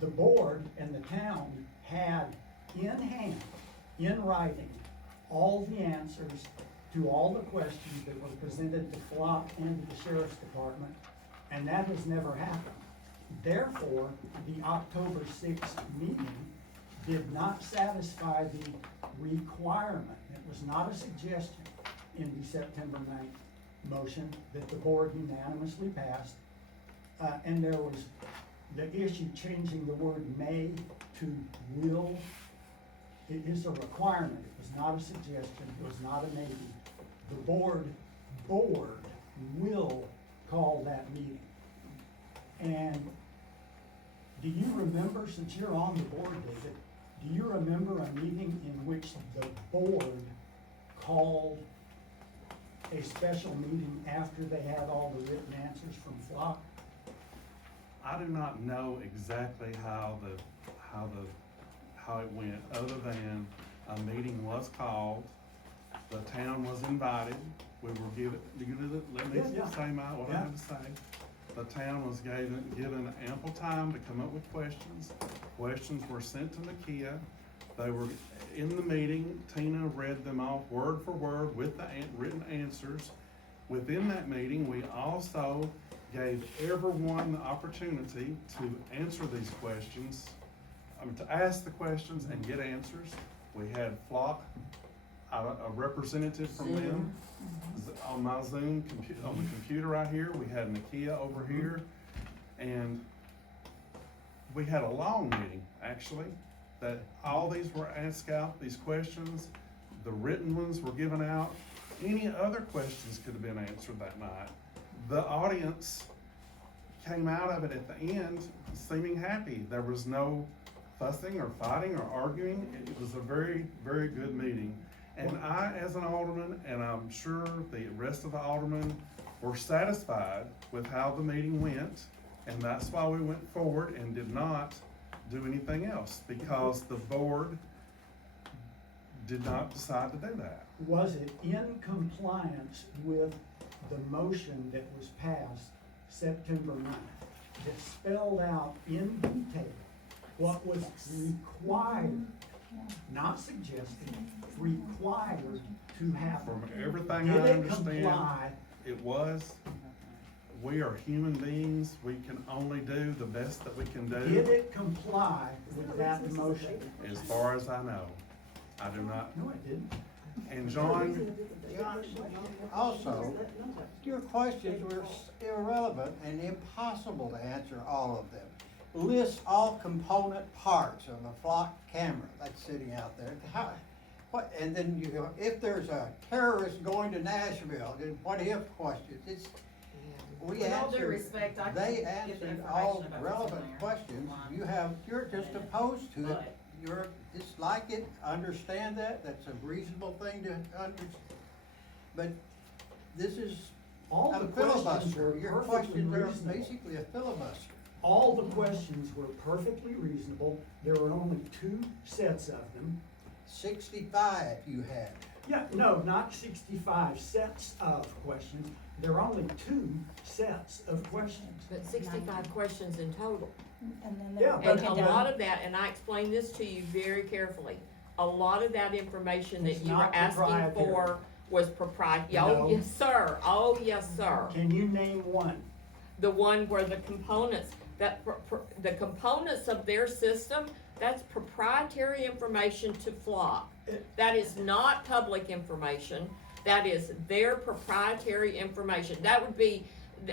the board and the town had in hand, in writing, all the answers to all the questions that were presented to Flock and to the sheriff's department, and that has never happened. Therefore, the October 6th meeting did not satisfy the requirement. It was not a suggestion in the September 9th motion that the board unanimously passed. And there was the issue changing the word may to will. It is a requirement. It was not a suggestion. It was not a maybe. The board will call that meeting. And do you remember, since you're on the board, David, do you remember a meeting in which the board called a special meeting after they had all the written answers from Flock? I do not know exactly how it went, other than a meeting was called, the town was invited, we were given, let me Yeah. say what I have to say. The town was given ample time to come up with questions. Questions were sent to Nakia. They were in the meeting. Tina read them off word for word with the written answers. Within that meeting, we also gave everyone the opportunity to answer these questions, to ask the questions and get answers. We had Flock, a representative from them on my Zoom, on the computer right here. We had Nakia over here, and we had a long meeting, actually, that all these were asked out, these questions, the written ones were given out. Any other questions could have been answered that night. The audience came out of it at the end seeming happy. There was no fussing or fighting or arguing. It was a very, very good meeting. And I, as an alderman, and I'm sure the rest of the aldermen were satisfied with how the meeting went. And that's why we went forward and did not do anything else, because the board did not decide to do that. Was it in compliance with the motion that was passed September 9th that spelled out in detail what was required, not suggested, required to happen? From everything I understand, it was. We are human beings. We can only do the best that we can do. Did it comply with that motion? As far as I know, I do not. No, it didn't. And John, Also, your questions were irrelevant and impossible to answer all of them. List all component parts of a Flock camera that's sitting out there. And then you go, if there's a terrorist going to Nashville, then what if questions? We With all due answered, respect, I they can get the answered all information about what's in relevant there. questions. Online. You're just opposed to it. But- You're dislike it, understand that, that's a reasonable thing to understand. But this is All a the questions filibuster. were Your perfectly questions are reasonable. basically a filibuster. All the questions were perfectly reasonable. There were only 2 sets of them. 65 you had. Yeah, no, not 65 sets of questions. There are only 2 sets of questions. But 65 questions in total. And then Yeah, they're And broken a down. lot of that, and I explained this to you very carefully, a lot of that information that It's you were not asking proprietary. for was proprietary. No. Oh, yes, sir. Oh, yes, sir. Can you name one? The one where the components, the components of their system, that's proprietary information to Flock. That is not public information. That is their proprietary information. That would be,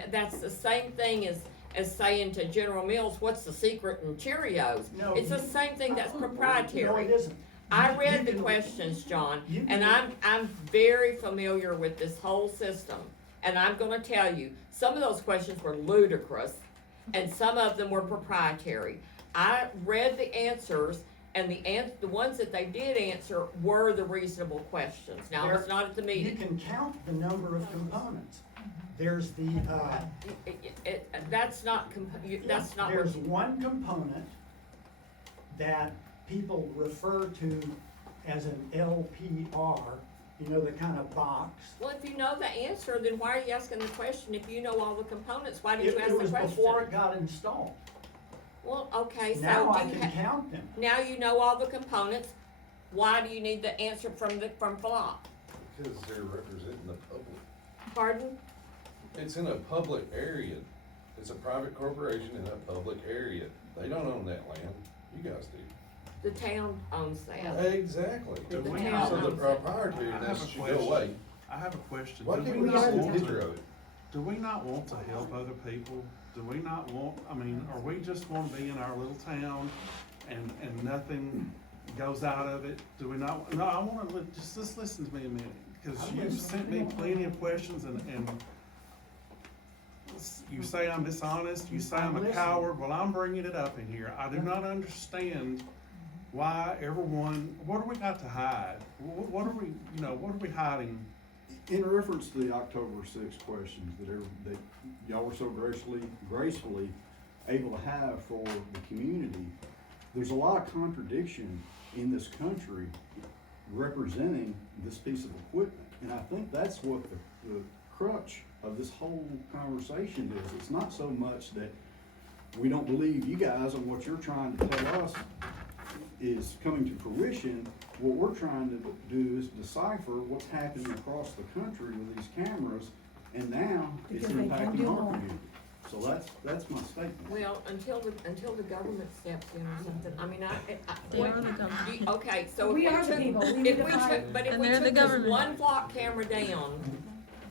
that's the same thing as saying to General Mills, what's the secret in Cheerios? No, It's the you- same thing, that's No, proprietary. it isn't. I You read the can- questions, John, you and can- I'm very familiar with this whole system. And I'm gonna tell you, some of those questions were ludicrous, and some of them were proprietary. I read the answers, and the ones that they did answer were the reasonable questions. Now, it's not at the You meeting. can count the number of components. There's the, That's not, that's not what there's one component that people refer to as an LPR, you know, the kind of box. Well, if you know the answer, then why are you asking the question? If you know all the components, why did It you ask it the was question? before it got installed. Well, okay, so Now I do you can count them. now you know all the components, why do you need the answer from Flock? Because they're representing the public. Pardon? It's in a public area. It's a private corporation in a public area. They don't own that land. You guys do. The town owns that. Exactly. The we town have- So the owns it. proprietariness should go away. I have a question. Why Do can't we we not just want get to- rid of it? Do we not want to help other people? Do we not want, I mean, are we just wanna be in our little town and nothing goes out of it? Do we not, no, I wanna, just listen to me a minute, cause I'm you've sent me plenty of questions and you say I'm dishonest, you say I'm a coward, well, I'm bringing it up in here. I do not understand why everyone, what do we got to hide? What are we, what are we hiding? In reference to the October 6th questions that y'all were so gracefully able to have for the community, there's a lot of contradiction in this country representing this piece of equipment. And I think that's what the crutch of this whole conversation is. It's not so much that we don't believe you guys and what you're trying to tell us is coming to fruition. What we're trying to do is decipher what's happening across the country with these cameras, and now it's Because they can do impacting our more. community. So that's my statement. Well, until the government steps in or something, I mean, They are the government. okay, so We if are the took- people. We if need to we find- took, but if And we they're the took this government. one block camera down,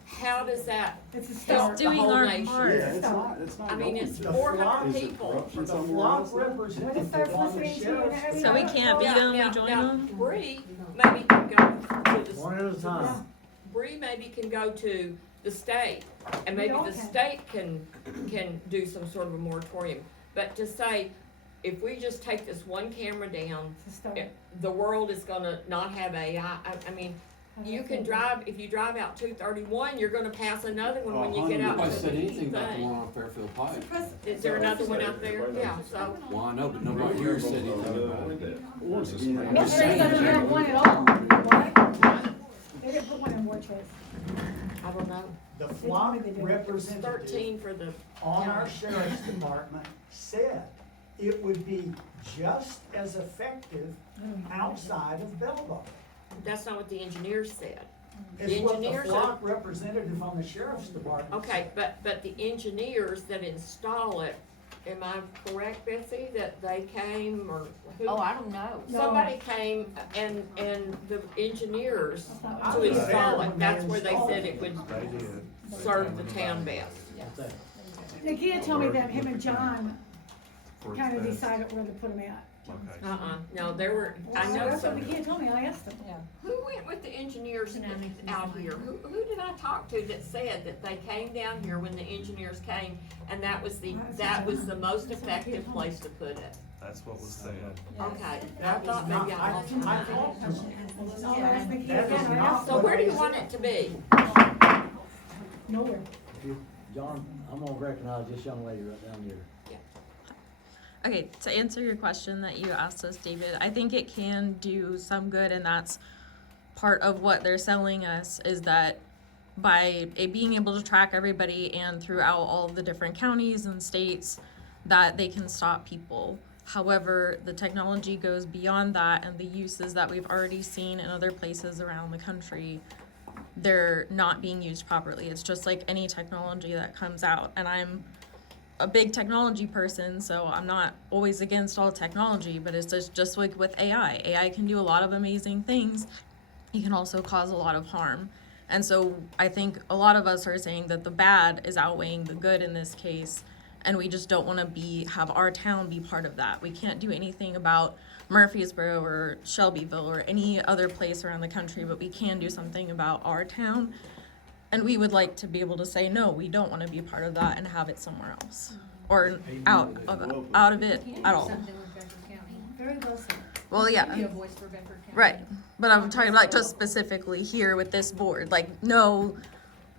how does that It's a help start. the doing whole our nation? part. Yeah, it's not I mean, going it's to. The 400 flock- Is it people. corruption The somewhere else? flock representative When it starts on the listening to you sheriff's and So we everything can't be else, them, we Now, join now, them? Bree maybe can go to the. One at a time. Bree maybe can go to the state, and We maybe all the can. state can do some sort of a moratorium. But to say, if we just take this one camera down, It's a start. the world is gonna not have AI. I mean, you can drive, if you drive out 231, you're gonna pass another one when you get out to Nobody the said anything about the thing. one on Fairfield Pike. Is there another one out there? Yeah, so, Well, I know, but nobody here said anything about it. Once again, No, I'm they saying doesn't that- have one at all. What? They didn't put one in war chest. I don't know. The flock They did. representative 13 for the on our county. sheriff's department said it would be just as effective outside of Belleville. That's not what the engineers said. It's what the engineers flock representative on the sheriff's department. Okay, but the engineers that install it, am I correct, Betsy, that they came or who? Oh, I don't know. Somebody came and the engineers I to was install there it, when that's they where they installed said it. it would They did. serve the town best. Nakia told me that him and John For kind of that. decided where to put them at. Okay. No, there were, I know That's what some, Nakia told me, I asked him. who went with the engineers out here? Who did I talk to that said that they came down here when the engineers came and that was the most effective place to put it? That's what was said. Okay, I thought maybe I lost my I talked to him. No, I asked Nakia That is again, I not asked So him. where do you want it to be? Nowhere. John, I'm gonna recognize this young lady right down there. Okay, to answer your question that you asked us, David, I think it can do some good, and that's part of what they're selling us, is that by it being able to track everybody and throughout all the different counties and states, that they can stop people. However, the technology goes beyond that, and the uses that we've already seen in other places around the country, they're not being used properly. It's just like any technology that comes out, and I'm a big technology person, so I'm not always against all technology, but it's just like with AI. AI can do a lot of amazing things. It can also cause a lot of harm. And so I think a lot of us are saying that the bad is outweighing the good in this case, and we just don't want to have our town be part of that. We can't do anything about Murfreesboro or Shelbyville or any other place around the country, but we can do something about our town. And we would like to be able to say, no, we don't want to be a part of that and have it somewhere else. or out of it at all. Very well said. Well, yeah. Be a voice for Bedford County. Right, but I'm talking about just specifically here with this board, like, no,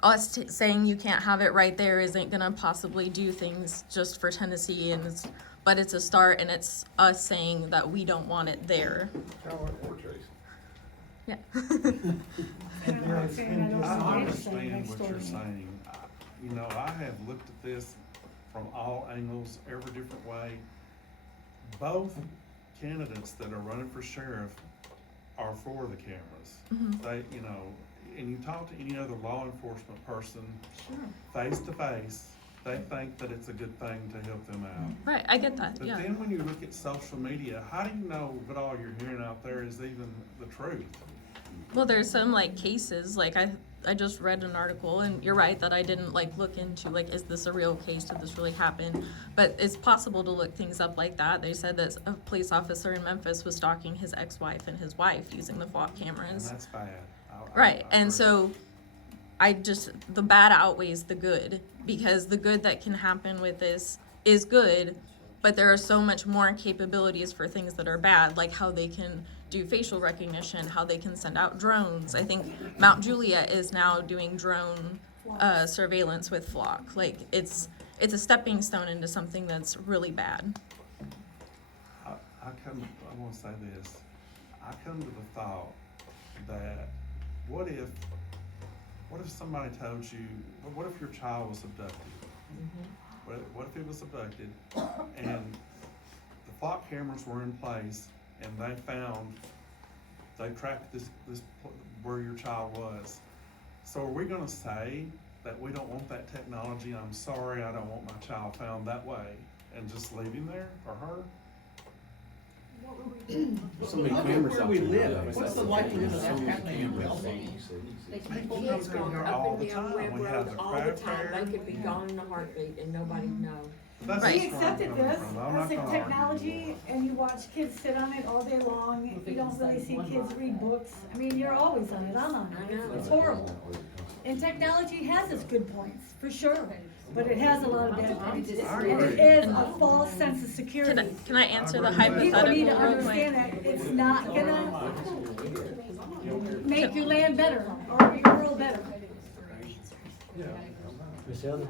us saying you can't have it right there isn't gonna possibly do things just for Tennessee, and but it's a start, and it's us saying that we don't want it there. Kinda like porch racing. Yeah. And I understand what you're saying. You know, I have looked at this from all angles, every different way. Both candidates that are running for sheriff are for the cameras. They, you know, and you talk to any other law enforcement person, face to face, they think that it's a good thing to help them out. Right, I get that, But yeah. then when you look at social media, how do you know that all you're hearing out there is even the truth? Well, there's some like cases, like I just read an article, and you're right that I didn't like look into like, is this a real case? Did this really happen? But it's possible to look things up like that. They said that a police officer in Memphis was stalking his ex-wife and his wife using the flock And cameras. that's bad. Right, I and agree. so the bad outweighs the good, because the good that can happen with this is good, but there are so much more capabilities for things that are bad, like how they can do facial recognition, how they can send out drones. I think Mount Juliet is now doing drone surveillance with flock. Like it's a stepping stone into something that's really bad. I want to say this. I come to the thought that what if somebody told you, what if your child was abducted? What if it was abducted and the flock cameras were in place and they tracked this where your child was? So are we gonna say that we don't want that technology? I'm sorry, I don't want my child found that way, and just leave him there or her? So many cameras out there. What's the likelihood of that happening in Belleville? People go Kids through going here up all and the down time. Webb We have Road the all the craft time. fair. They could be gone in a heartbeat and nobody would know. That's Right. We just where I'm accepted coming this from. I'm as not a gonna argue technology, with and you watch kids sit on it all day long. You don't really see kids read books. I mean, you're always on it. I'm on I it. know. It's horrible. And technology has its good points, for sure, but it has a lot of bad points. And it is a false sense of security. Can I answer the People need hypothetical to real quick? understand that it's not gonna make your land better or your world better. Miss Heather?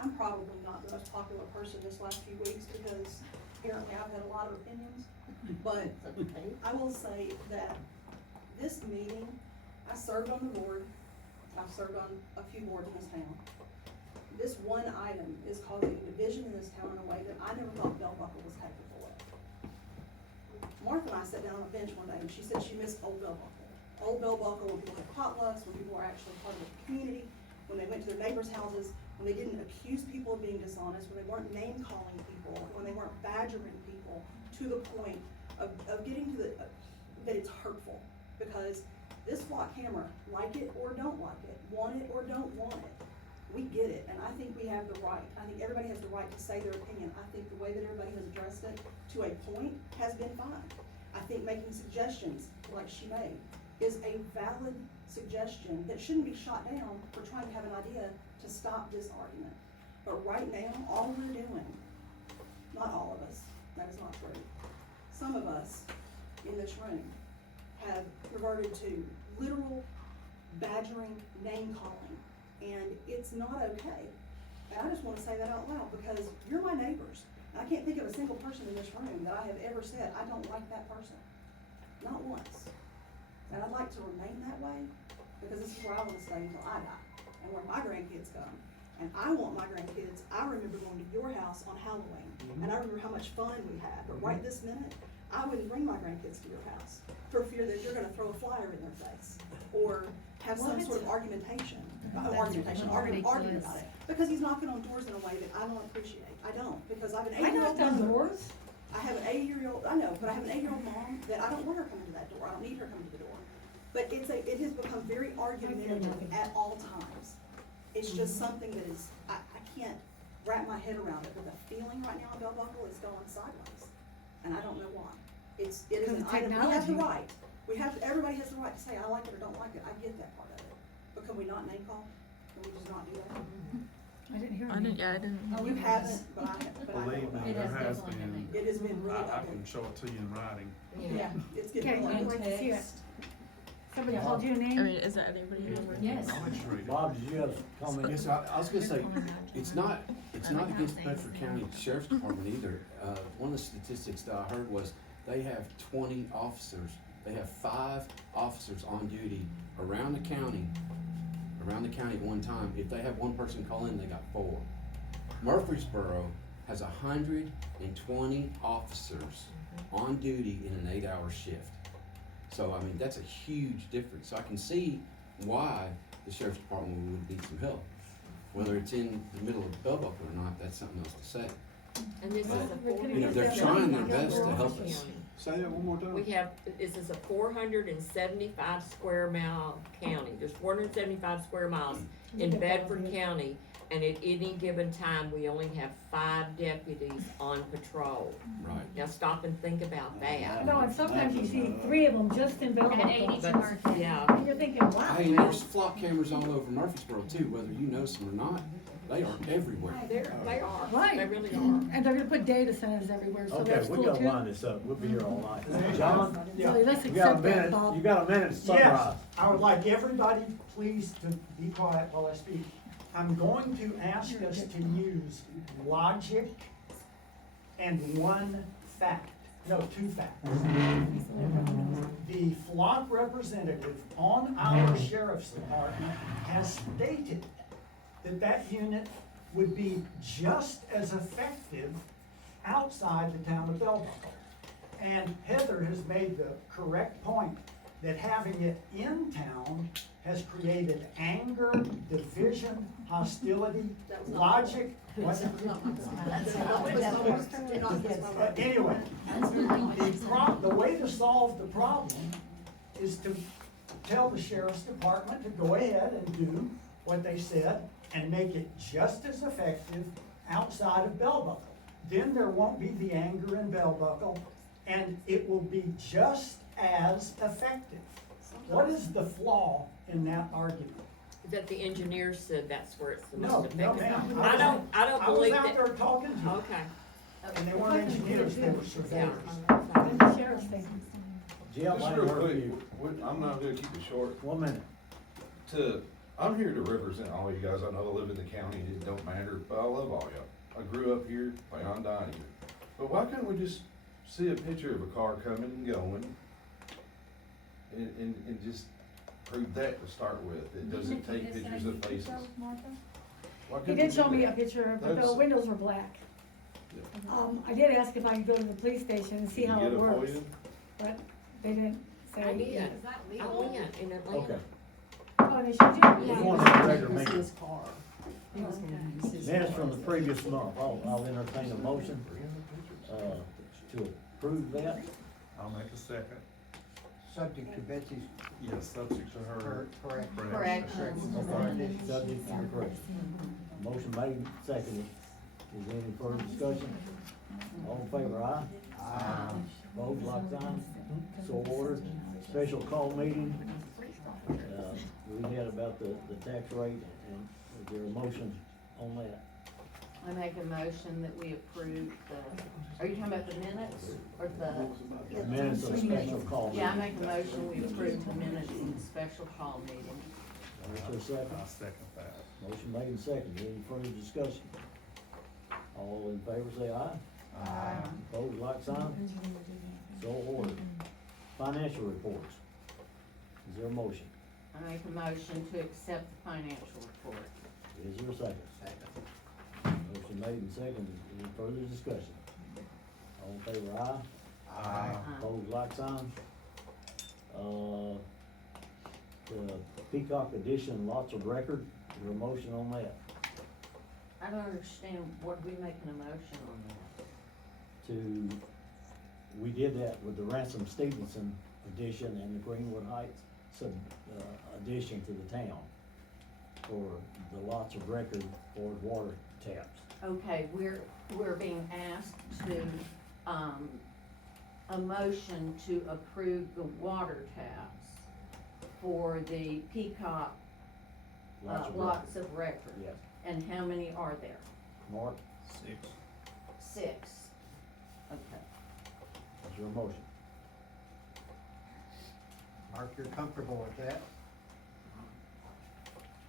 I'm probably not the most popular person this last few weeks because apparently I've had a lot of opinions. But I will say that this meeting, I served on the board, I've served on a few boards in this town. This one item is causing division in this town in a way that I never thought Bell Buckle was capable of. Martha and I sat down on a bench one day and she said she missed old Bell Buckle. Old Bell Buckle, when people had potlucks, when people were actually part of the community, when they went to their neighbors' houses, when they didn't accuse people of being dishonest, when they weren't name-calling people, when they weren't badgering people to the point of getting to that it's hurtful. Because this flock camera, like it or don't like it, want it or don't want it, we get it, and I think we have the right. I think everybody has the right to say their opinion. I think the way that everybody has addressed it to a point has been fine. I think making suggestions like she made is a valid suggestion that shouldn't be shot down for trying to have an idea to stop this argument. But right now, all we're doing, not all of us, that is not true. Some of us in this room have reverted to literal badgering, name calling, and it's not okay. And I just wanna say that out loud because you're my neighbors. And I can't think of a single person in this room that I have ever said, I don't like that person. Not once. And I'd like to remain that way because this is where I wanna stay until I die and where my grandkids come. And I want my grandkids, I remember going to your house on Halloween and I remember how much fun we had, but right this minute, I wouldn't bring my grandkids to your house for fear that you're gonna throw a flyer in their face or have some sort of argumentation about it. Because he's knocking on doors in a way that I don't appreciate. I don't, because I have an 8-year-old I knocked on mother. doors. I have an 8-year-old, I know, but I have an 8-year-old mom that I don't want her coming to that door. I don't need her coming to the door. But it has become very argumentative at all times. It's just something that is, I can't wrap my head around it, but the feeling right now in Bell Buckle is going sideways. And I don't know why. It is an item, we have the right. Everybody has the right to say, I like it or don't like it. I get that part of it. But can we not name call? Can we just not do that? I didn't hear I didn't, any. yeah, I didn't. Oh, you haven't, but I have, but I Believe me, have. there has been, It has been really I ugly. can show it to you in writing. Yeah, it's getting Okay, really I'd like to see it. Somebody called you a I name? mean, is that anybody? Yes. I'll let you read it. Bob, did you have a comment? Yes, I was gonna say, it's not against Bedford County Sheriff's Department either. One of the statistics that I heard was they have 20 officers. They have 5 officers on duty around the county at one time. If they have one person call in, they got 4. Murfreesboro has 120 officers on duty in an 8-hour shift. So, I mean, that's a huge difference. So I can see why the Sheriff's Department would need some help. Whether it's in the middle of Bell Buckle or not, that's something else to say. And this is a You know, they're trying their best to help us. Say that one more time. We have, this is a 475 square mile county, there's 475 square miles in Bedford County, and at any given time, we only have 5 deputies on patrol. Right. Now stop and think about that. No, and sometimes you see 3 of them just in Bell At Buckle. 82 But, market. yeah, And you're thinking, wow. Hey, and there's flock cameras all over Murfreesboro too, whether you know some or not. They are everywhere. they are, Right. they really are. And they're gonna put data centers everywhere, so Okay, that's we cool gotta too. wind this up, we'll be here all night. John, Yeah. So let's you got a accept that, minute, Bob. you got a minute to summarize. Yes, I would like everybody please to be quiet while I speak. I'm going to ask us to use logic and 1 fact, no, 2 facts. The flock representative on our sheriff's department has stated that that unit would be just as effective outside the town of Bell Buckle. And Heather has made the correct point that having it in town has created anger, division, hostility, logic. What? But anyway, the way to solve the problem is to tell the sheriff's department to go ahead and do what they said and make it just as effective outside of Bell Buckle. Then there won't be the anger in Bell Buckle, and it will be just as effective. What is the flaw in that argument? That the engineers said that's where it's the No, most no, effective. ma'am. I don't believe I was that. out there talking to you, Okay. and they weren't engineers, they were surveyors. And the sheriff's thing. Jim, Just I real heard quick, you. I'm not gonna keep it short. 1 minute. I'm here to represent all you guys. I know I live in the county, it don't matter, but I love all y'all. I grew up here, plan on dying here. But why couldn't we just see a picture of a car coming and going? And just prove that to start with. It doesn't take pictures of faces. Why He couldn't did we show do me a that? picture, but the That's- windows were black. I did ask if I could go to the police station and see Can how you it get a works, FOIA? but they didn't say. I did. I went in Atlanta. Okay. Oh, they showed you? We're going to the regular meeting. Minutes from the previous month, I'll entertain a motion, to approve that. I'll make a second. Subject to Betsy's Yes, subject to her. Corrections. Okay, subject to the correction. Motion made, seconded. Is there any further discussion? All in favor, aye? Aye. Opposed, like sign? So ordered. Special call meeting. We had about the tax rate, and is there a motion on that? I make a motion that we approve are you talking about the minutes or the? Minutes of special call meeting. Yeah, I make a motion, we approve the minutes in the special call meeting. Is there a second? I'll second that. Motion made and seconded. Any further discussion? All in favor say aye. Aye. Opposed, like sign? So ordered. Financial reports. Is there a motion? I make a motion to accept the financial report. Is there a second? Motion made and seconded. Any further discussion? All in favor aye. Aye. Opposed, like sign? The Peacock Edition lots of record. Is there a motion on that? I don't understand, what are we making a motion on that? We did that with the Ransom Stevenson edition and the Greenwood Heights addition to the town for the lots of record for water taps. Okay, we're being asked to, a motion to approve the water taps for the Peacock, Lots of lots of record. Yes. And how many are there? Mark, 6. 6. Okay. that's your motion. Mark, you're comfortable with that?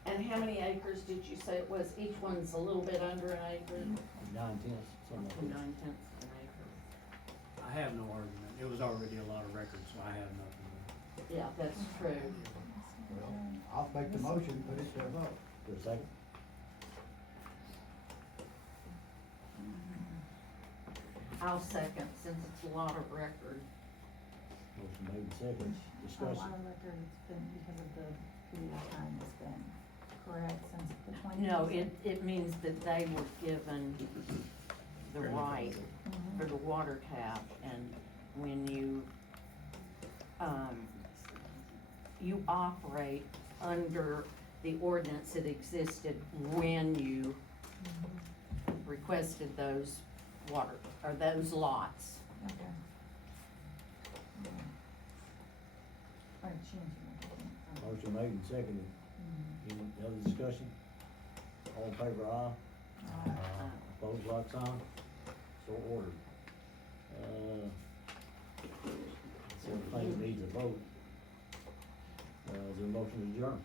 And how many acres did you say it was? Each one's a little bit under an acre? 9/10, something like that. 9/10 of an acre. I have no argument. It was already a lot of records, so I have nothing. Yeah, that's true. Well, I'll make the motion, put it to a vote. For a second? I'll second, since it's a lot of record. Motion made and seconded, A discussion. lot of record, it's been because of the period of time it's been, correct, since the 20s? No, it means that they were given the right for the water tap, and when you, you operate under the ordinance that existed when you requested those water, or those lots. Okay. Or changing it. Motion made and seconded. Any other discussion? All in favor, aye. Opposed, like sign. So ordered. It's everything that needs a vote. Is there a motion to adjourn?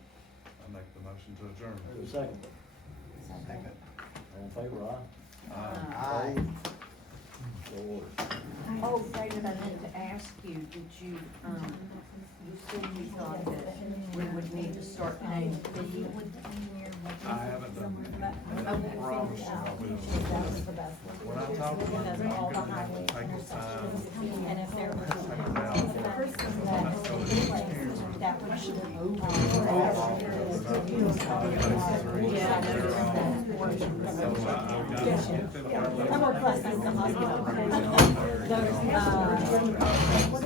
I make the motion to adjourn. Is there a second? Second. All in favor, aye. Aye. So ordered. Oh, David, I meant to ask you, did you, you said you thought that we would need to start paying fee? I haven't done that. I promise you I will. When I talk to you, I'm gonna take the time. And if there was Think about it. the person that that would should I'm more blessed than the hospital. Those,